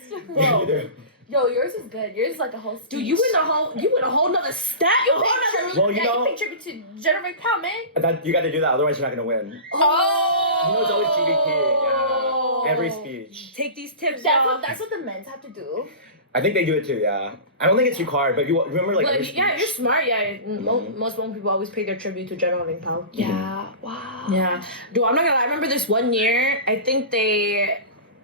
Yo, yours is good. Yours is like a whole speech. Dude, you went a whole nother step. Well, you know, you pay tribute to Jennifer Powman. you got to do that, otherwise you're not gonna win. Oh. You know it's always GVP. Yeah, every speech. Take these tips. That's what the men's have to do. I think they do it too. Yeah, I don't think it's required, but you remember like. every Yeah, speech? you're smart. Yeah, most Hmong people always pay their tribute to General Ving Pao. Yeah. Wow. Yeah. Dude, I'm not gonna lie. I remember this one year.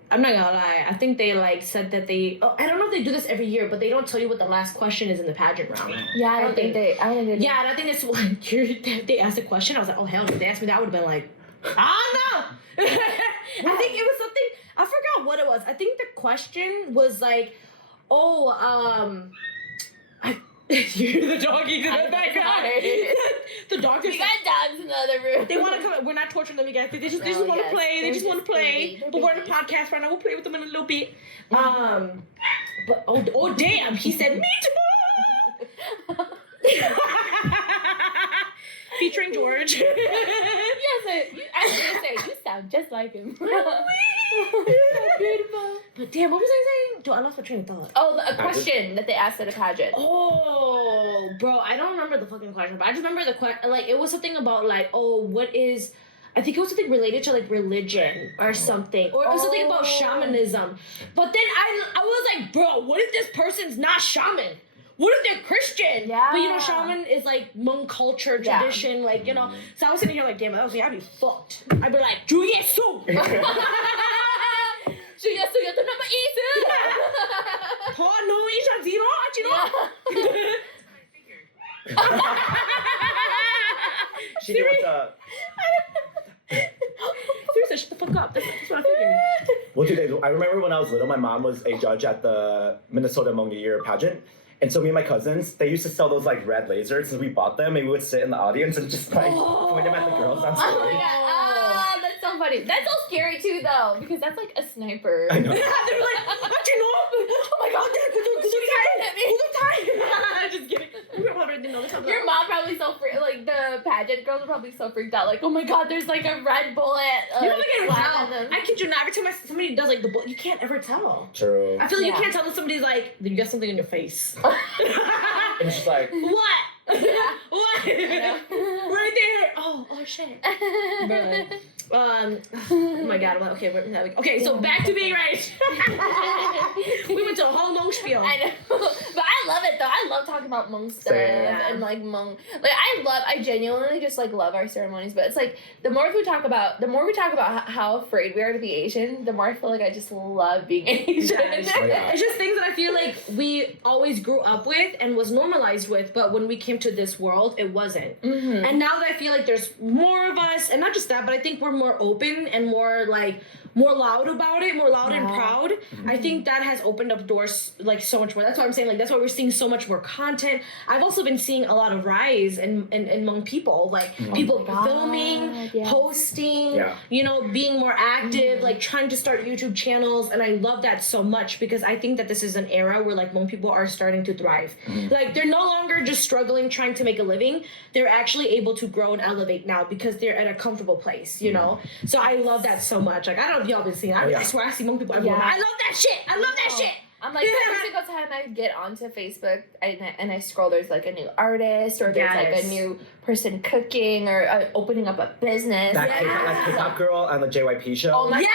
I'm not gonna lie. I think they like said that they. Oh, I don't know if they do this every year, but they don't tell you what the last question is in the pageant round. Yeah, I don't think they. Yeah, and I think this one year they asked a question. I was like, oh hell, if they asked me that, I would have been like, no. I think it was something. I forgot what it was. I think the question was like, you're the doggies in the background. The dogs. We got dogs in the other room. They want to come. We're not torturing them, you guys. They just want to play. They just want to play. But we're in a podcast right now. We'll play with them in a little bit. But oh damn, he said me too. Featuring George. Yes, I was gonna say you sound just like him. So beautiful. But damn, what was I saying? Dude, I lost my train of thought. Oh, a question that they asked at a pageant. Oh, bro, I don't remember the fucking question, but I just remember the question. Like, it was something about like, what is? I think it was something related to like religion or something, or it was something about shamanism. But then I was like, bro, what if this person's not shaman? What if they're Christian? Yeah. But you know, shaman is like Hmong culture, tradition, like, you know. So I was sitting here like, damn, that was me, I'd be fucked. I'd be like, Juyesu! Juyesu, you're the number E, Oh, no, Isha Zero, She knew what's up. Seriously, shut the fuck up. That's what I figured. Well, I remember when I was little, my mom was a judge at the Minnesota Hmong Year pageant. And so me and my cousins, they used to sell those like red lasers, and we bought them, and we would sit in the audience and just like point them at the girls on stage. Oh my god, that's so funny. That's so scary too, though, because that's like a sniper. I know. They were like, what you know? Oh my god, just kidding. Your mom probably like the pageant girls are probably so freaked out, like, oh my god, there's like a red bullet. You don't get flat tell. on them. I kid you not. Every time somebody does like the bullet, you can't ever tell. True. I feel like Yeah. you can't tell if somebody's like, you got something on your face. And it's just like, What? Yeah. What? know. Right there. Oh shit. Bro. Oh my god. Okay. Okay. So back to being right. We went to a whole long spiel. I know, but I love it though. I love talking about Hmong stuff and like Hmong. Like I genuinely just like love our ceremonies. But it's like the more we talk about how afraid we are to be Asian, the more I feel like I just love being Asian. It's just things that I feel like we always grew up with and was normalized with, but when we came to this world, it wasn't. Mm-hmm. And now that I feel like there's more of us, and not just that, but I think we're more open and more loud about it, more loud and proud. Mm-hmm. I think that has opened up doors like so much more. That's why I'm saying like that's why we're seeing so much more content. I've also been seeing a lot of rise in Hmong people, like people filming, posting, you know, being more active, like trying to start YouTube channels, and I love that so much because I think that this is an era where like Hmong people are starting to thrive. Like they're no longer just struggling trying to make a living. They're actually able to grow and elevate now because they're at a comfortable place, you know? So I love that so much. Like I don't know if y'all been seeing it. I swear I see Hmong people everywhere. I love that shit. I love that shit. I'm like, every single time I get onto Facebook and I scroll, there's like a new artist or there's like a new person cooking or opening up a business. That K-pop girl on the JYP show. Oh my God,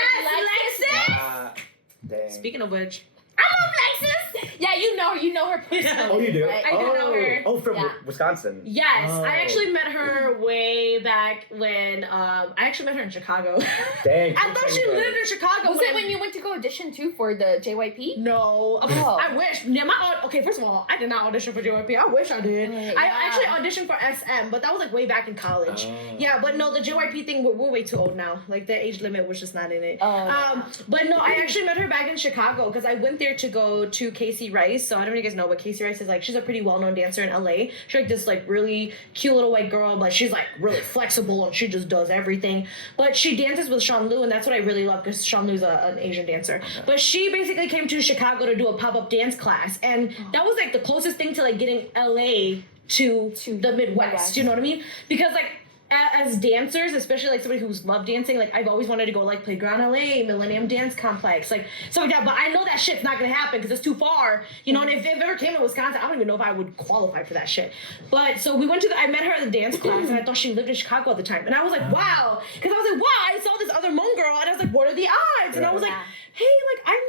Lexus! Dang. Speaking of which, I love Lexus! Yeah, you know her personally. Oh, you do? Right? I do know her. Oh, from Wisconsin. Yes, Oh. I actually met her way back when I actually met her in Chicago. Dang. I thought she lived in Chicago. Was it when you went to go audition too for the JYP? No. Oh. I wish. Yeah, okay, first of all, I did not audition for JYP. I wish I did. I actually auditioned for SM, but that was like way back in college. Yeah, but no, the JYP thing, we're way too old now. Like the age limit was just not in it. But no, I actually met her back in Chicago because I went there to go to 𝗕𝗱𝗃 Rice. So I don't know if you guys know, but 𝗕𝗱𝗃 Rice is like, she's a pretty well-known dancer in LA. She's like this like really cute little white girl, but she's like really flexible and she just does everything. But she dances with Sean Liu, and that's what I really love because Sean Liu's an Asian dancer. Okay. But she basically came to Chicago to do a pop-up dance class, and that was like the closest thing to like getting LA to the Midwest. You know what I mean? Because like as dancers, especially like somebody who's loved dancing, like I've always wanted to go like Playground LA, Millennium Dance Complex, like stuff like that. But I know that shit's not gonna happen because it's too far, you know. And if it ever came to Wisconsin, I don't even know if I would qualify for that shit. But so we went to I met her at the dance class, and I thought she lived in Chicago at the time, and I was like, wow, because I was like, wow, I saw this other Hmong girl, and I was like, what are the odds? And I was like, hey, like I'm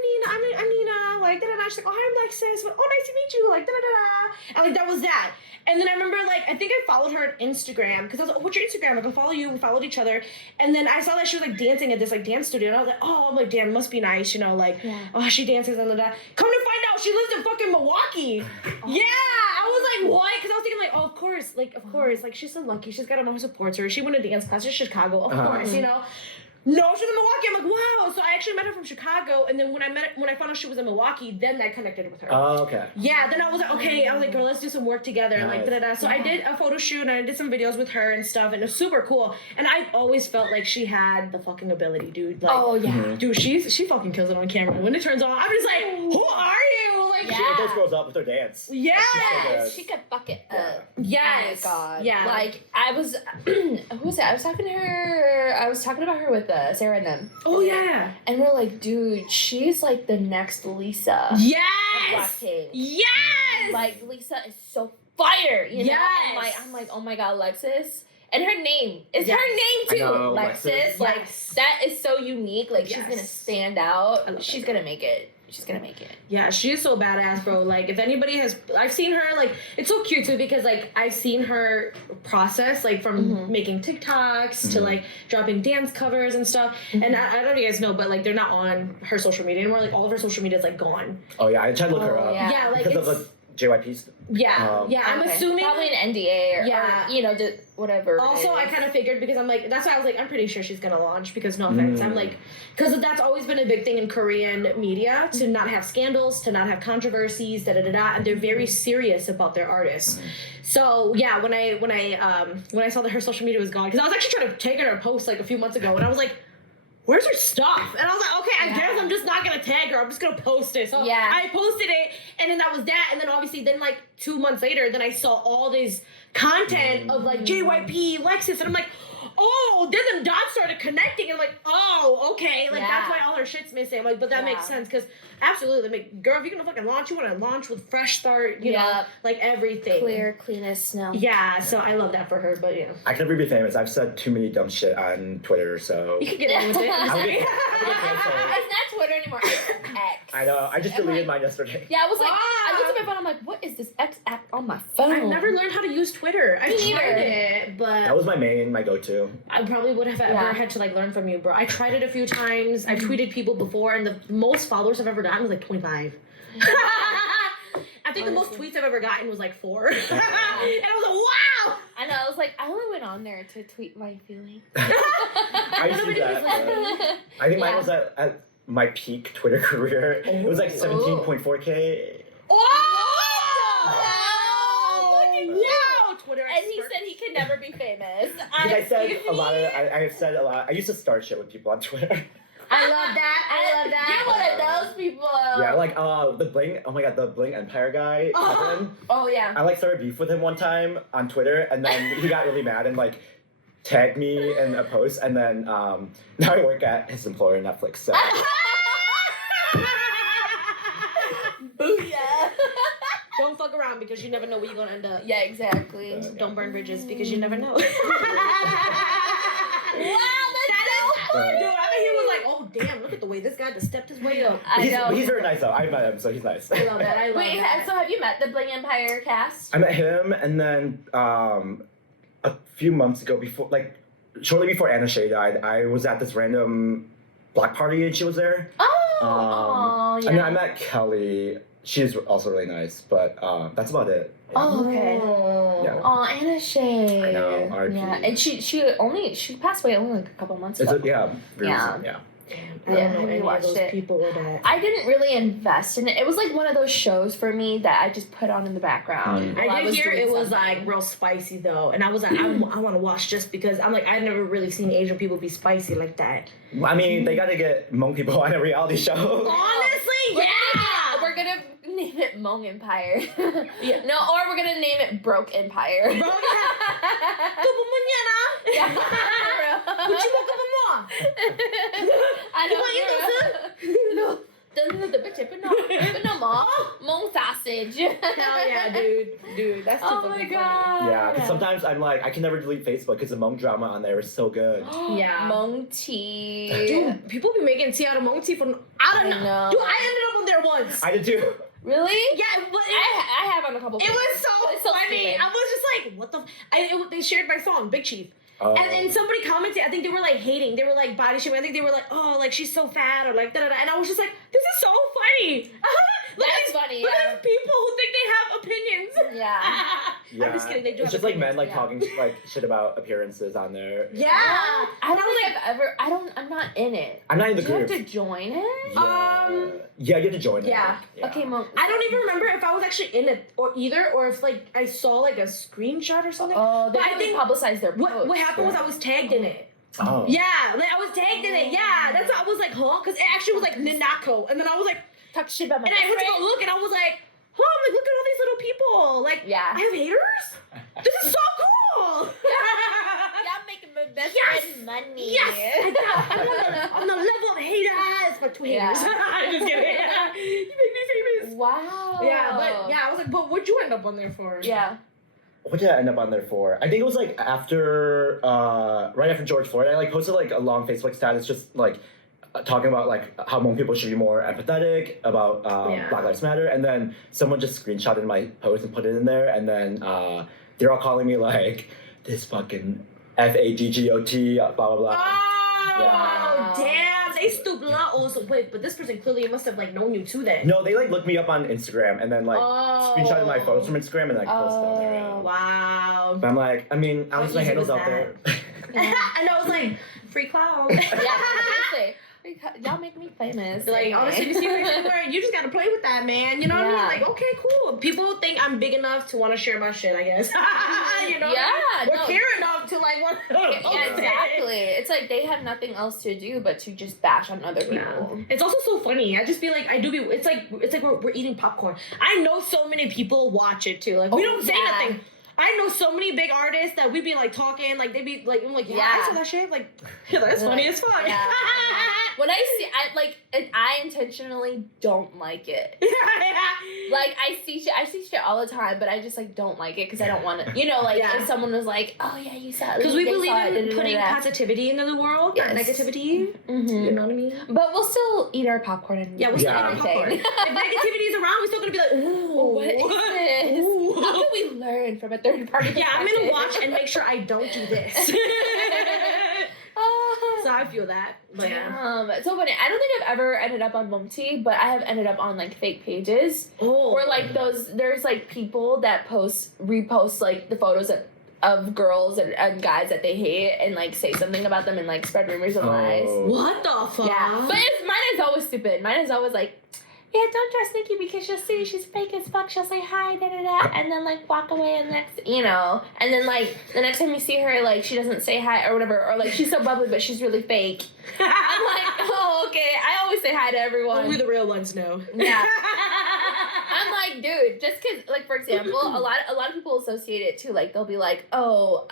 Nina, like da da da. She's like, oh, hi, I'm Lexus. Oh, nice to meet you, like da da da. And like that was that. And then I remember, like, I think I followed her on Instagram because I was like, oh, what's your Instagram? I can follow you. We followed each other. And then I saw that she was, like, dancing at this, like, dance studio. And I was like, oh, I'm like, damn, must be nice, you know, like, oh, she dances and da. Come to find out, she lives in fucking Milwaukee. I was like, what? Because I was thinking, like, oh, of course. Like, she's so lucky. She's got a mom who supports her. She went to dance class in Chicago, of course, you know. No, she's in Milwaukee. I'm like, wow. So I actually met her from Chicago, and then when I found out she was in Milwaukee, then I connected with her. Oh, okay. Yeah, then I was like, okay. I was like, girl, let's do some work together. And like, da-da-da. So I did a photo shoot, and I did some videos with her and stuff, and it was super cool. And I've always felt like she had the fucking ability, dude. Like, dude, she fucking kills it on camera. When it turns on, I'm just like, who are you? Like, She those girls up with her dance. Yes, she could fuck it up. Yes. Oh my god. Yeah. Like I was, who was it? I was talking to her. I was talking about her with Sarah and them. Oh yeah. And we're like, dude, she's like the next Lisa. Yes. Of Blackpink. Yes. Like Lisa is so fire. You know. Yes. And I'm like, oh my god, Lexus. And her name is her name too, know, Lexus. Like that is so unique. Like she's gonna stand out. She's gonna make it. She's gonna make it. Yeah, she is so badass, bro. Like, if anybody has, I've seen her, like, it's so cute, too, because, like, I've seen her process, like, from making TikToks to, like, dropping dance covers and stuff. And I don't know if you guys know, but, like, they're not on her social media anymore. Like, all of her social media is, like, gone. Oh, yeah, I tried to look her up. Yeah, like, because of the JYP's. I'm assuming. Probably an NDA or you know, whatever. Also, I kind of figured because I'm like, that's why I was like, I'm pretty sure she's gonna launch because no offense, I'm like, because that's always been a big thing in Korean media to not have scandals, to not have controversies, and they're very serious about their artists. So yeah, when I saw that her social media was gone, because I was actually trying to take her a post like a few months ago, and I was like, where's her stuff? And I was like, okay, I guess I'm just not gonna tag her. I'm just gonna post it. So I posted it, and then that was that. And then obviously, then like 2 months later, then I saw all this content of like JYP, Lexus, and I'm like, oh, then the dots started connecting, and I'm like, oh, okay, like that's why all her shit's missing. I'm like, but that makes sense because absolutely, like, girl, if you're gonna fucking launch, you want to launch with fresh start, you know, like everything. Clear, clean as snow. Yeah, so I love that for her, but you know. I can never be famous. I've said too many dumb shit on Twitter, so. You can get in with it. I would get canceled. It's not Twitter anymore. It's X. I know. I just deleted mine yesterday. Yeah, I was like, I looked at my phone. I'm like, what is this X app on my phone? I've never learned how to use Twitter. I tried it, but That was my go-to. I probably would have ever had to like learn from you, bro. I tried it a few times. I've tweeted people before, and the most followers I've ever gotten was like 25. I think the most tweets I've ever gotten was like 4. And I was like, wow! I know, I was like, I only went on there to tweet my feelings. I used to do that. I think mine was at my peak Twitter career. It was like 17.4K. Twitter and he said he could never be famous. I said a lot of. I have said a lot. I used to start shit with people on Twitter. I love that. You're one of those people. Yeah, like the Bling. Oh my god, the Bling Empire guy. Kevin. Oh yeah. I like started beef with him one time on Twitter, and then he got really mad and like tagged me in a post, and then now I work at his employer, Netflix. So. Booyah. Don't fuck around because you never know where you're gonna end up. Yeah, exactly. Don't burn bridges because you never know. Wow, that's so funny. Dude, I think he was like, oh damn, look at the way this guy just stepped his way up. I know. He's very nice though. I met him, so he's nice. I love that. Wait, so have you met the Bling Empire cast? I met him, and then a few months ago, shortly before Anna Shay died, I was at this random black party, and she was there. Oh, yeah. And then I met Kelly. She's also really nice, but that's about it. Yeah. Oh, okay. Yeah. Oh, Anna Shay. I know, R.I.P. Yeah, and she passed away only like a couple months ago. Very recent, I Yeah. don't know Have any you of watched those it? people with that. I didn't really invest in it. It was like one of those shows for me that I just put on in the background. while I did was hear doing it was something. like real spicy though, and I was like, I want to watch just because I'm like, I've never really seen Asian people be spicy like that. I mean, they gotta get Hmong people on a reality show. Honestly, yeah. We're gonna name it Hmong Empire. No, or we're gonna name it Broke Empire. Bro, Yeah, I know. Hmong sausage. hell yeah, dude, that's too Oh fucking my funny. god. Yeah, because sometimes I'm like, I can never delete Facebook because the Hmong drama on there is so good. Yeah. Hmong tea. Dude, people be making tea out of Hmong tea from I don't know. know. Dude, I ended up on there once. I did too. Really? Yeah, but I have on a couple. it was so It's so funny. stupid. I was just like, what the? They shared my song, Big Chief. Oh. And somebody commented, I think they were like hating, they were like body shaming, I think they were like, oh, like she's so fat or like da-da-da. And I was just like, this is so funny. That's funny, Look yeah. at these people who think they have opinions. Yeah. Yeah. I'm just kidding, they do It's have just like men opinions, like yeah. talking like shit about appearances on there. Yeah. I don't think I've ever. I'm not in it. I'm not in the Do you have group. to join it? Yeah, you have to join it. yeah. Okay, Mom. I don't even remember if I was actually in it or if like I saw like a screenshot or something. Oh, they But I really think publicize their posts. what happened was I was tagged in it. Oh. Yeah, like I was tagged in it. Yeah, that's why I was like, huh? Because it actually was like Ninako, and then I was like, Talk shit about my and I went to friend. go look, and I was like, huh? I'm like, look at all these little people. Like, Yeah. I have haters. This is so cool. Y'all making my best Yes! friend money. Yes, I'm on the level of haters for twins. Yeah. I'm just kidding. You make me famous. Wow. Yeah, but yeah, I was like, but what'd you end up on there for? Yeah. What did I end up on there for? I think it was like after, right after George Floyd. I like posted like a long Facebook status, just like talking about like how Hmong people should be more empathetic about Black Lives Matter, and then someone just screenshotted my post and put it in there, and then they're all calling me like this fucking FAGGOT, blah blah blah. Oh, Yeah. damn. They stupid lot also. Wait, but this person clearly must have like known you too then. No, they like looked me up on Instagram and then like screenshotted my photos from Instagram and like posted on there. Yeah. Wow. But I'm like, I mean, I was my easy handles was out there. And I was like, free cloud. Yeah, seriously. Y'all make me famous. Like, anyway. honestly, you see what you're doing? You just gotta play with that, man. You know what I Yeah. mean? Like, okay, cool. People think I'm big enough to want to share my shit, I guess. You know? Yeah, Or no. care enough to, like, want Yeah, exactly. It's like they have nothing else to do but to just bash on other people. No. It's also so funny. I just feel like it's like we're eating popcorn. I know so many people watch it too. Like we don't say yeah. nothing. I know so many big artists that we be like talking, like they be like, I'm like, yeah, Yeah. I saw that shit. Like, yeah, that's funny as fuck. Yeah. When I intentionally don't like it. Like, I see shit all the time, but I just, like, don't like it because I don't want to, if someone was like, oh, yeah, you saw it. Because we believe in putting positivity into the world, not negativity. Mm-hmm. You know what I mean? But we'll still eat our popcorn and we'll still eat our popcorn. If negativity is around, we're still going to be like, ooh. What is this? Ooh. How can we learn from a third party? Yeah, I'm going to watch and make sure I don't do this. So I feel that. But It's so funny. I don't think I've ever ended up on 𝗕𝘀𝗵𝗱, but I have ended up on like fake pages. Oh. Where like there's like people that repost like the photos of girls and guys that they hate and like say something about them and like spread rumors and lies. What the fuck? Yeah. But mine is always stupid. Mine is always like, yeah, don't trust Nikki because she'll see she's fake as fuck. She'll say hi, and then like walk away and and then like the next time you see her, like she doesn't say hi or whatever, or like she's so bubbly but she's really fake. I'm like, oh, okay. I always say hi to everyone. Only the real ones know. Yeah. I'm like, dude, just because, like, for example, a lot of people associate it too. Like, they'll be like, oh,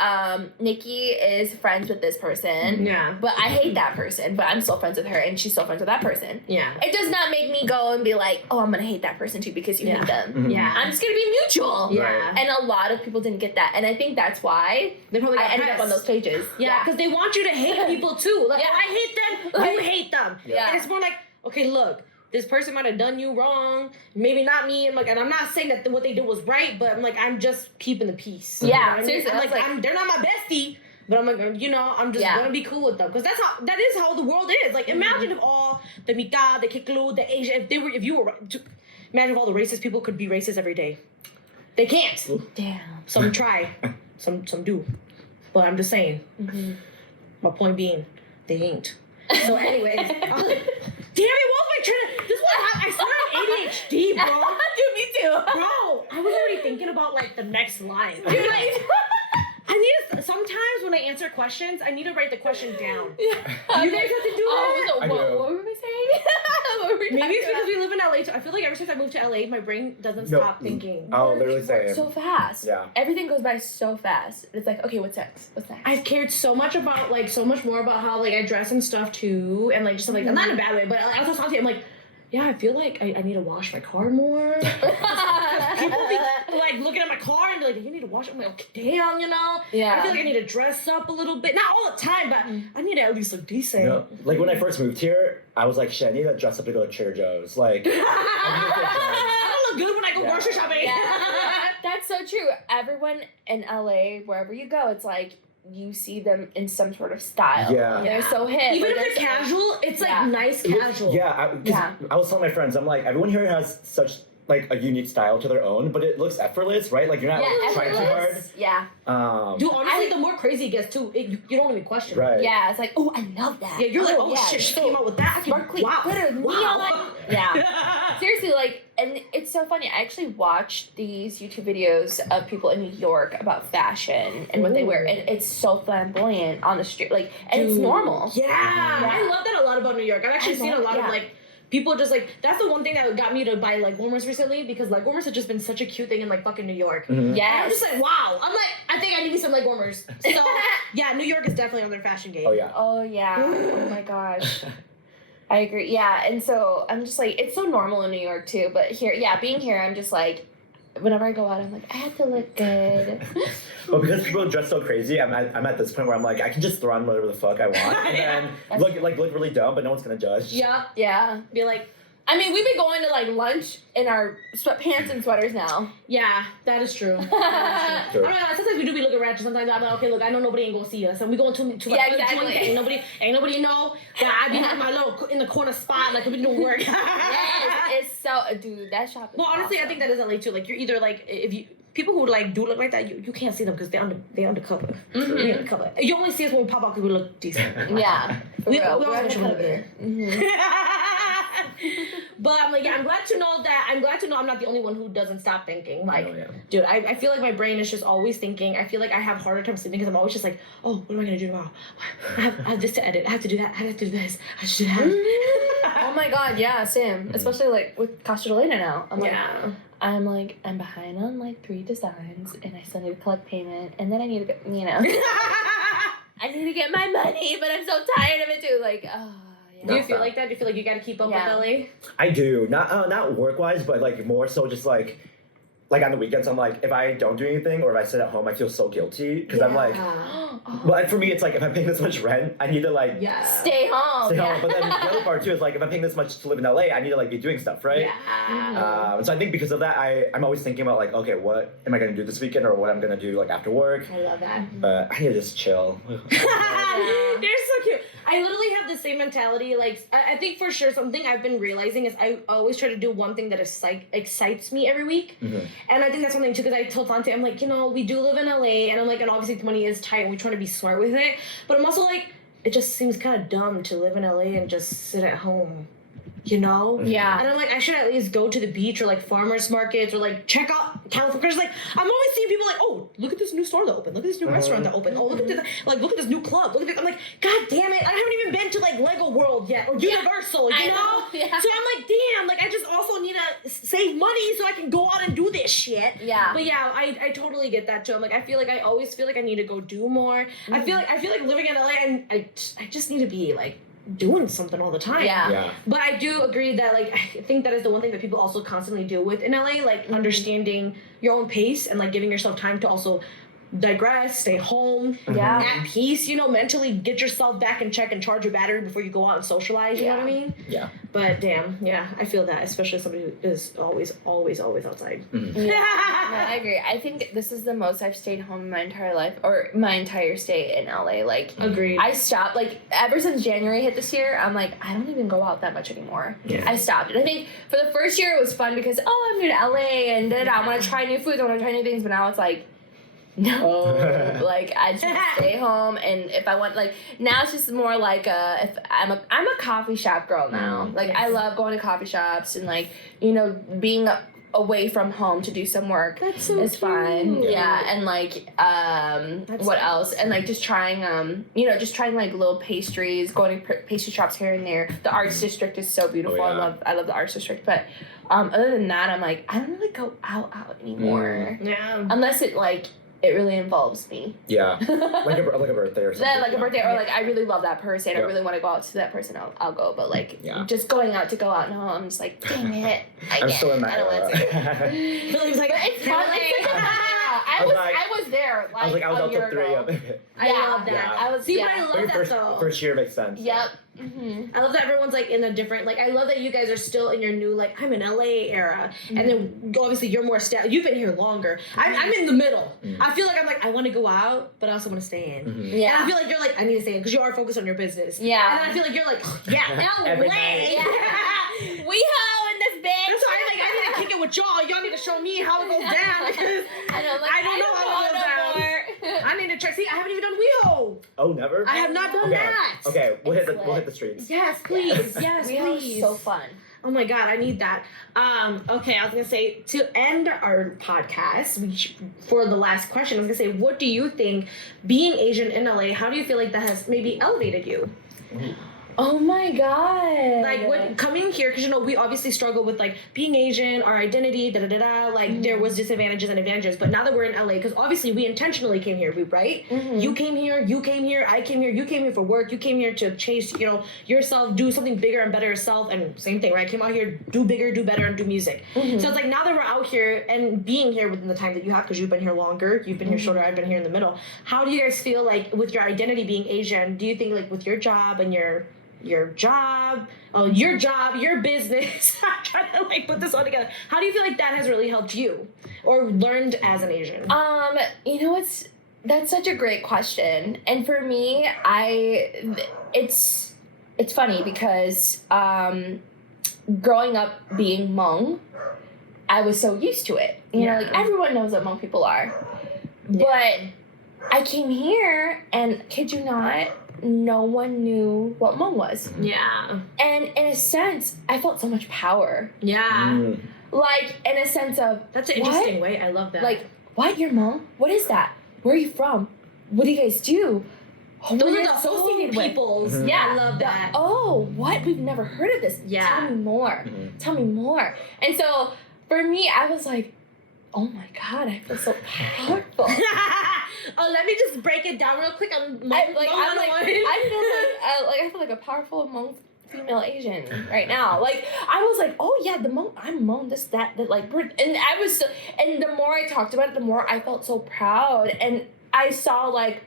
Nikki is friends with this person. Yeah. But I hate that person, but I'm still friends with her, and she's still friends with that person. Yeah. It does not make me go and be like, oh, I'm going to hate that person too because you hate them. Mm-hmm. Yeah. I'm just going to be mutual. Yeah. And a lot of people didn't get that. And I think that's why They probably got I ended up on those pages. Yeah, because they want you to hate people too. Like, I hate them, you hate them. Yeah. And it's more like, okay, look, this person might have done you wrong, maybe not me. And I'm not saying that what they did was right, but I'm like, I'm just keeping the peace. Yeah, seriously. I'm like, they're not my bestie, but I'm like, I'm just gonna be cool with them because that is how the world is. Like, imagine if all the 𝗕𝘀𝗃, the 𝗕𝗀𝗃, the Asian, if you were, imagine if all the racist people could be racist every day. They can't. Damn. Some try, some do, but I'm just saying. Mm-hmm. My point being, they ain't. So, anyways, damn it! What was my train? This is what I swear I'm ADHD, bro. Dude, me too. Bro, I was already thinking about like the next line. Dude, like, I need to. Sometimes when I answer questions, I need to write the question down. Do you guys have to do that? What were we saying? Maybe it's because we live in LA too. I feel like ever since I moved to LA, my brain doesn't stop thinking. I'll literally say so fast. Yeah. Everything goes by so fast. It's like, okay, what's next? What's next? I've cared so much about so much more about how I dress and stuff too, and just like not in a bad way, but I was talking to him yeah, I feel like I need to wash my car more. People be looking at my car and be like, you need to wash it. I'm like, okay, damn, Yeah. I feel like I need to dress up a little bit. Not all the time, but I need to at least look decent. Like when I first moved here, I was like, shit, I need to dress up to go to Trader Joe's. Like, I don't look good when I go grocery shopping. Yeah. That's so true. Everyone in LA, wherever you go, it's like, you see them in some sort of style. Yeah. They're so hip. Even if they're casual, it's nice casual. I was telling my friends, I'm like, everyone here has such a unique style to their own, but it looks effortless, right? Like you're not trying too hard. Yeah. Dude, honestly, the more crazy it gets too, you don't even question. Right. Yeah, it's like, oh, I love that. Yeah, you're shit, she came out with that. Sparkly glitter, neon. Yeah. Seriously, and it's so funny. I actually watched these YouTube videos of people in New York about fashion and what they wear, and it's so flamboyant on the street, and it's normal. Yeah. I love that a lot about New York. I've actually seen a lot of people just that's the one thing that got me to buy leg warmers recently because leg warmers have just been such a cute thing in fucking New York. Mm-hmm. Yeah. I'm just wow. I'm I think I need some leg warmers. So yeah, New York is definitely on their fashion game. Oh yeah. Oh yeah. Oh my gosh. I agree. Yeah, and so I'm just it's so normal in New York too, but here, being here, I'm just whenever I go out, I'm I have to look good. Well, because people dress so crazy, I'm at this point where I'm I can just throw on whatever the fuck I want and then look really dumb, but no one's gonna judge. Yeah. Yeah. Be I mean, we've been going to lunch in our sweatpants and sweaters now. Yeah, that is true. I don't know. Sometimes we do be looking ratchet. Sometimes I'm okay, look, I know nobody ain't gonna see us, and we going to exactly. Ain't nobody know that I be in my little in the corner spot we doing work. Yes, it's so dude. That shop is honestly, awesome. I think that is LA too. You're either if you people who do look like that, you can't see them because they're undercover. Mm-hmm. We're undercover. You only see us when we pop out because we look decent. Yeah, for we real. always wish we look undercover. good. But I'm I'm glad to know I'm not the only one who doesn't stop thinking. Dude, I feel my brain is just always thinking. I feel I have harder time sleeping because I'm always just oh, what am I gonna do tomorrow? I have this to edit. I have to do that. I have to do this. I should have. Oh my god, yeah, same. Especially with Costa Later now. I'm behind on 3 designs and I still need to collect payment and then I need to get I need to get my money, but I'm so tired of it too. Do you feel like that? Do you feel like you gotta keep up with LA? I do. Not work-wise, but like more so just like on the weekends, I'm like, if I don't do anything or if I sit at home, I feel so guilty because I'm like, well, for me, it's like if I'm paying this much rent, I need to like stay home. But then the other part too is like if I'm paying this much to live in LA, I need to like be doing stuff, right? So I think because of that, I'm always thinking about like, okay, what am I gonna do this weekend or what I'm gonna do like after work? I love that. But I need to just chill. You're so cute. I literally have the same mentality. Like, I think for sure something I've been realizing is I always try to do one thing that excites me every week. And I think that's something too, because I told Tante, I'm like, we do live in LA, and I'm like, and obviously the money is tight, and we try to be smart with it. But I'm also like, it just seems kind of dumb to live in LA and just sit at home. Yeah. And I'm like, I should at least go to the beach or like farmers markets or like check out California. Because like, I'm always seeing people like, oh, look at this new store that opened. Look at this new restaurant that opened. Oh, look at this, look at this new club. Look at this. I'm like, God damn it, I haven't even been to like Lego World yet or Universal, you know? Yeah. So I'm like, damn, like I just also need to save money so I can go out and do this shit. Yeah. But yeah, I totally get that too. I'm like, I always feel like I need to go do more. I feel like living in LA, and I just need to be like doing something all the time. Yeah. But I do agree that like I think that is the one thing that people also constantly deal with in LA, like understanding your own pace and like giving yourself time to also digress, stay home, at peace, mentally get yourself back in check and charge your battery before you go out and socialize, you know what I mean? Yeah. But damn, I feel that, especially somebody who is always outside. No, I agree. I think this is the most I've stayed home in my entire life, or my entire stay in LA. Like, agreed. I stopped, like, ever since January hit this year, I'm like, I don't even go out that much anymore. Yeah. I stopped. And I think for the first year it was fun because, I'm new to LA and I want to try new foods, I want to try new things, but now it's like, no, like I just stay home, and if I want, like, now it's just more like if I'm a coffee shop girl now. Like I love going to coffee shops and like being away from home to do some work. That's so is fun. cute. Yeah, and like what else? And like just trying like little pastries, going to pastry shops here and there. The arts district is so beautiful. Oh, yeah. I love the arts district, but other than that, I'm like, I don't really go out anymore. Yeah. Unless it really involves me. Yeah. like a birthday or something. Yeah, like a birthday, or like I really love that person. Yep. I really want to go out to that person. I'll go. But like just going out to go out, no, I'm just like, dang it. I'm still in that I don't want to. Phillipe's like, It's fun. It's such a fun era. I was there. Like, I was a out year till 3 ago. of it. I love that. Yeah. I was. See, yeah. but I love that though. First year makes sense. Yep. Mm-hmm. I love that everyone's like in a different, like, I love that you guys are still in your new, like, I'm in LA era, and then obviously you're more you've been here longer. I'm in the middle. I feel like I'm like, I want to go out, but I also want to stay in. Yeah. And I feel like you're like, I need to stay in because you are focused on your business. Yeah. And then I feel like you're like, LA. Every night. Yeah. We ho in this bitch. That's why I'm like, I need to kick it with y'all. Y'all need to show me how it goes down because I don't know how it goes down. I need to check. See, I haven't even done WeHo. Oh, never? I have not done that. Okay, we'll hit the streets. Yes, please. Yes, WeHo please. is so fun. Oh my god, I need that. Okay, I was gonna say, to end our podcast, for the last question, I was gonna say, what do you think being Asian in LA, how do you feel like that has maybe elevated you? Oh my god. Like, what, coming here, because we obviously struggle with like being Asian, our identity, like there was disadvantages and advantages, but now that we're in LA, because obviously we intentionally came here, right? You came here, I came here, you came here for work, you came here to chase, yourself, do something bigger and better yourself, and same thing, right? I came out here, do bigger, do better, and do music. So it's like, now that we're out here and being here within the time that you have, because you've been here longer, you've been here shorter, I've been here in the middle, how do you guys feel like with your identity being Asian, do you think like with your job and your job, your business, I'm trying to like put this all together, how do you feel like that has really helped you or learned as an Asian? That's such a great question, and for me, it's funny because growing up being Hmong, I was so used to it. Like everyone knows what Hmong people are, but I came here and, kid you not, no one knew what Hmong was. Yeah. And in a sense, I felt so much power. Yeah. Like, in a sense of, that's an interesting way. I love that. Like, what? You're Hmong? What is that? Where are you from? What do you guys do? Those are the associated peoples. Yeah. I love that. What? We've never heard of this. Yeah. Tell me more. Tell me more. And so, for me, I was like, oh my god, I feel so powerful. Let me just break it down real quick. I feel like a powerful Hmong female. female Asian right now. Like, I was like, oh yeah, the Hmong, I'm Hmong, this, that, like, and I was so, and the more I talked about it, the more I felt so proud, and I saw, like,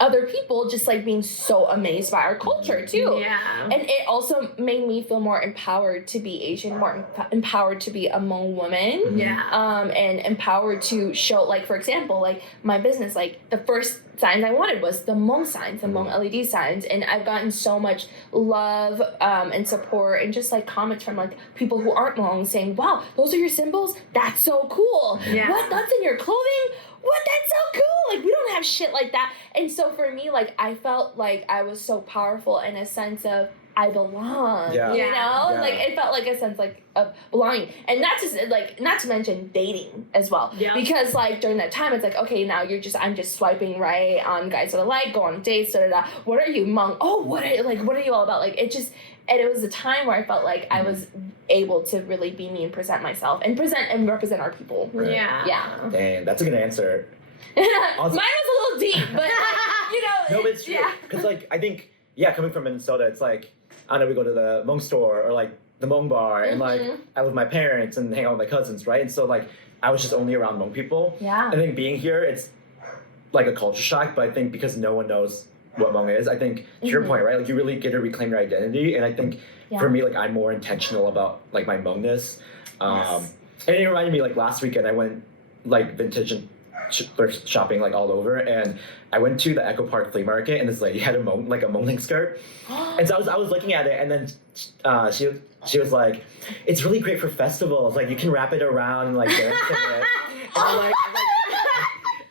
other people just, like, being so amazed by our culture, too. Yeah. And it also made me feel more empowered to be Asian, more empowered to be a Hmong woman. Yeah. And empowered to show, like, for example, like, my business, like, the first signs I wanted was the Hmong signs, the Hmong LED signs, and I've gotten so much love and support and just, like, comments from, like, people who aren't Hmong saying, wow, those are your symbols? That's so cool. Yeah. What? That's in your clothing? What? That's so cool. Like, we don't have shit like that. And so for me, like, I felt like I was so powerful in a sense of I belong. Yeah. You know? Yeah. Like, it felt like a sense, like, of belonging. And not to mention dating as well. Yeah. Because, like, during that time, it's like, okay, now I'm just swiping right on guys that I like, go on dates, da-da-da. What are you, Hmong? Oh, what are you all about? Like, and it was a time where I felt like I was able to really be me and present myself and represent our people. Right. Yeah. Dang, that's a good answer. Mine was a little deep, but, you know. No, but it's true. Yeah. Because, like, I think, coming from Minnesota, it's like, I don't know, we go to the Hmong store or, like, the Hmong bar, and, like, I live with my parents and hang out with my cousins, right? And so, like, I was just only around Hmong people. Yeah. I think being here, it's, like, a culture shock, but I think because no one knows what Hmong is, I think, to your point, right? Like, you really get to reclaim your identity, and I think, for me, like, I'm more intentional about, like, my Hmongness. And it reminded me, like, last weekend I went, like, vintage and thrift shopping, like, all over, and I went to the Echo Park flea market, and this lady had a Hmong skirt, and so I was looking at it, and then she was like, it's really great for festivals, like, you can wrap it around and, like, dance in it,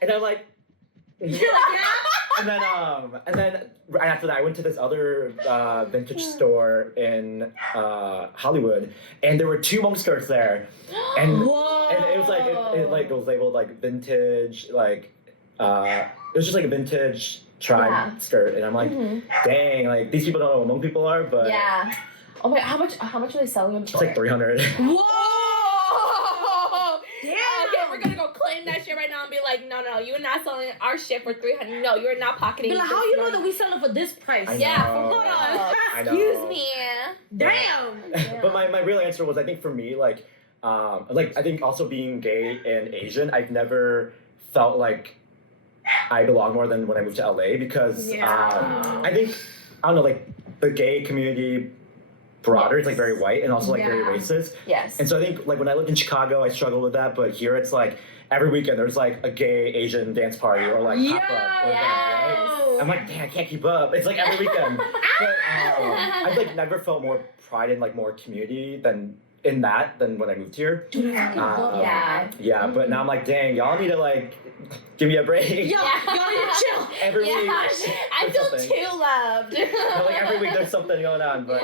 and I'm like, You're like, yeah. and then right after that, I went to this other vintage store in Hollywood, and there were 2 Hmong skirts there, and it was like it was labeled like vintage, like it was just like a vintage tribe skirt, and I'm like, dang, like these people don't know what Hmong people are, but Oh my, how much are they selling them it's for? like $300. Whoa! Damn. Okay, we're gonna go claim that shit right now and be like, no, you're not selling our shit for $300. No, you're not pocketing. Like, how you know that we sell it for this price? I Yeah, know. hold on. I know. Excuse me. Damn. But my real answer was, I think for me, like I think also being gay and Asian, I've never felt like I belong more than when I moved to LA, because I think, I don't know, like the gay community broader, it's like very white and also like very racist. Yes. And so I think like when I lived in Chicago, I struggled with that, but here it's like every weekend there's like a gay Asian dance party or like pop-up or event, right? I'm like, damn, I can't keep up. It's like every weekend. But I've like never felt more pride in like more community than when I moved here. Yeah, but now I'm like, dang, y'all need to like give me a break. Y'all need to chill. Every week. I feel too loved. Like every week there's something going on, but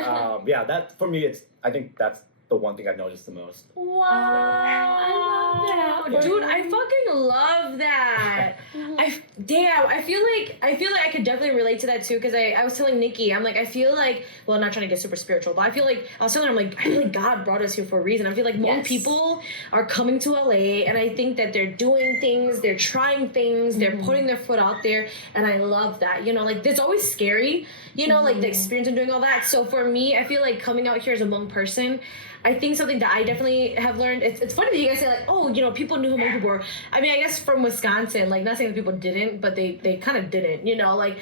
that for me, I think that's the one thing I've noticed the most. Wow, I love that, Dude, I fucking love that. I feel like I could definitely relate to that too, because I was telling Nikki, I'm like, I feel like, well, I'm not trying to get super spiritual, but I feel like I was telling her, I'm like, I feel like God brought us here for a reason. I feel like more people are coming to LA, and I think that they're doing things, they're trying things, they're putting their foot out there, and I love that. You know, like it's always scary, you know, like the experience of doing all that. So for me, I feel like coming out here as a Hmong person, I think something that I definitely have learned, it's funny that you guys say like, oh, you know, people knew who Hmong people were. I mean, I guess from Wisconsin, like not saying that people didn't, but they kind of didn't, you know, like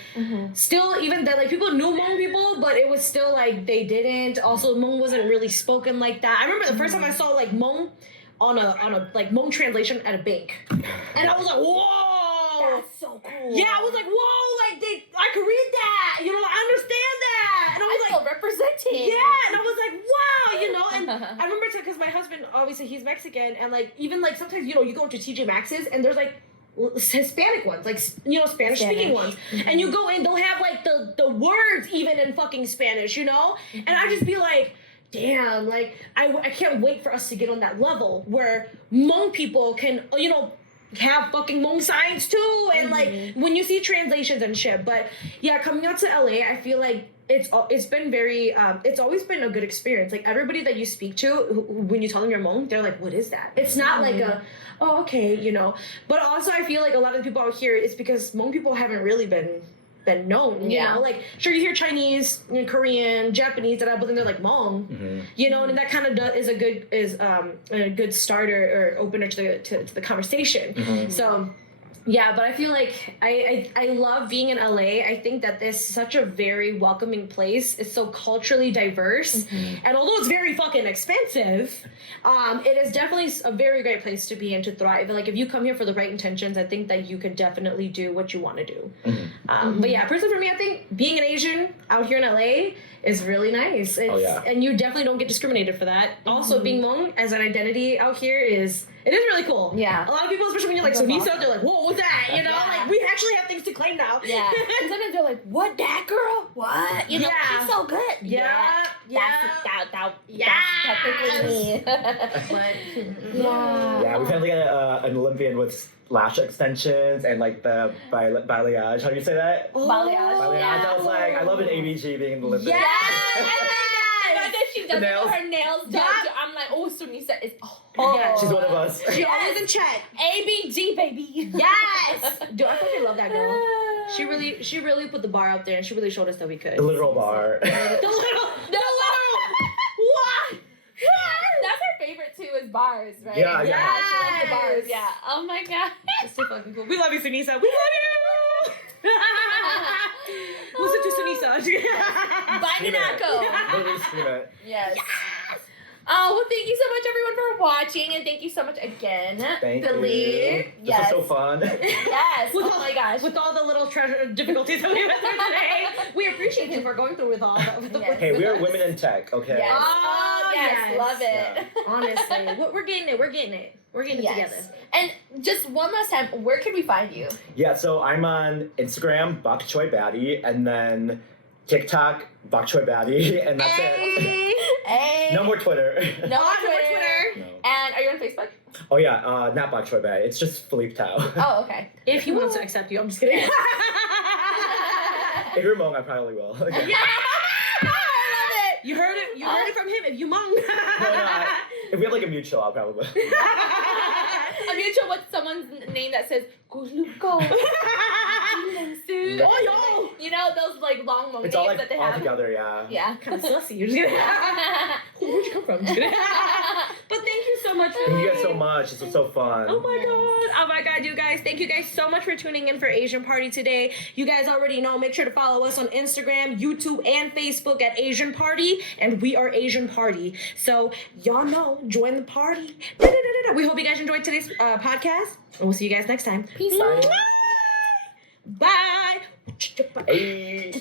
still even that like people knew Hmong people, but it was still like they didn't. Also, Hmong wasn't really spoken like that. I remember the first time I saw like Hmong on a like Hmong translation at a bank, and I was like, whoa, That's so cool. yeah, I was like, whoa, like I could read that, you know, I understand that, and I was I feel represented. yeah, and I was like, wow, you know, and I remember because my husband, obviously he's Mexican, and like even like sometimes, you know, you go to TJ Maxx's and there's like Hispanic ones, like, you know, Spanish speaking ones, and you go in, they'll have like the words even in fucking Spanish, you know, and I just be like, damn, like I can't wait for us to get on that level where Hmong people can, you know, have fucking Hmong signs too, and like when you see translations and shit. But yeah, coming out to LA, I feel like it's been very it's always been a good experience. Like everybody that you speak to, when you tell them you're Hmong, they're like, what is that? It's not like a, oh, okay, you know. But also I feel like a lot of the people out here, it's because Hmong people haven't really been been known, you know, like sure you hear Chinese, Korean, Japanese, but then they're like Hmong, you know, and that kind of is a good starter or opener to the conversation. So. Yeah, but I feel like I love being in LA. I think that this is such a very welcoming place. It's so culturally diverse. And although it's very fucking expensive, it is definitely a very great place to be and to thrive. Like if you come here for the right intentions, I think that you could definitely do what you want to do. But yeah, personally for me, I think being an Asian out here in LA is really nice. And you definitely don't get discriminated for that. Also, being Hmong as an identity out here is really cool. Yeah. A lot of people, especially when you're like Sunisa, they're like, whoa, what's that? You know, like we actually have things to claim now. Yeah. And sometimes they're like, what, that girl? What? You know, she's so good. Yeah. That's technically me. Yeah, we've had like an Olympian with lash extensions and like the balayage. How do you say that? Balayage. I was like, I love an ABG being an Olympian. She doesn't know her nails done. I'm like, oh, Sunisa is she's one of us. She always in check. ABG, baby. Yes. Dude, I fucking love that girl. She really put the bar out there, and she really showed us that we could. The literal bar. The literal. What? That's her favorite too, is bars, right? Yeah. She loves the bars. Yeah. Oh my god. It's so fucking cool. We love you, Sunisa. We love you. Listen to Sunisa. Bye, Nanako. Literally scream it. Yes. Oh, well, thank you so much, everyone, for watching, and thank you so much again, Thank Phillipe. you. This was so fun. Yes. Oh my gosh. With all the little difficulties that we went through today, we appreciate you for going through with all that. Hey, we are women in tech, okay? Yes. Oh, yes. Love it. Yeah. Honestly, we're getting it. We're getting it. We're getting it together. And just one last time, where can we find you? Yeah, so I'm on Instagram, 𝗕𝗱𝗶𝗶𝗶𝗃, and then TikTok, 𝗕𝗱𝗶𝗶𝗃, and that's it. Hey. No more Twitter. No more Twitter. No. And are you on Facebook? Oh yeah, not 𝗕𝗱𝗶𝗶𝗃. It's just Phillipe 𝗕. Oh, okay. If he wants to accept you, I'm just kidding. If you're Hmong, I probably will. Okay. I love it. You heard it. You heard it from him. If you Hmong. If we have like a mutual, I'll probably will. A mutual with someone's name that says Guluko. Oh, yo. You know those like long names It's all like that they all have. together, yeah. Yeah. Kind of sussy. You're just kidding. Where'd you come from? But thank you so much. Thank you guys so much. This was so fun. Oh my god, you guys. Thank you guys so much for tuning in for Asian Party today. You guys already know, make sure to follow us on Instagram, YouTube, and Facebook at Asian Party, and we are Asian Party. So y'all know, join the party. We hope you guys enjoyed today's podcast, and we'll see you guys next time. Peace out. Bye. Hey.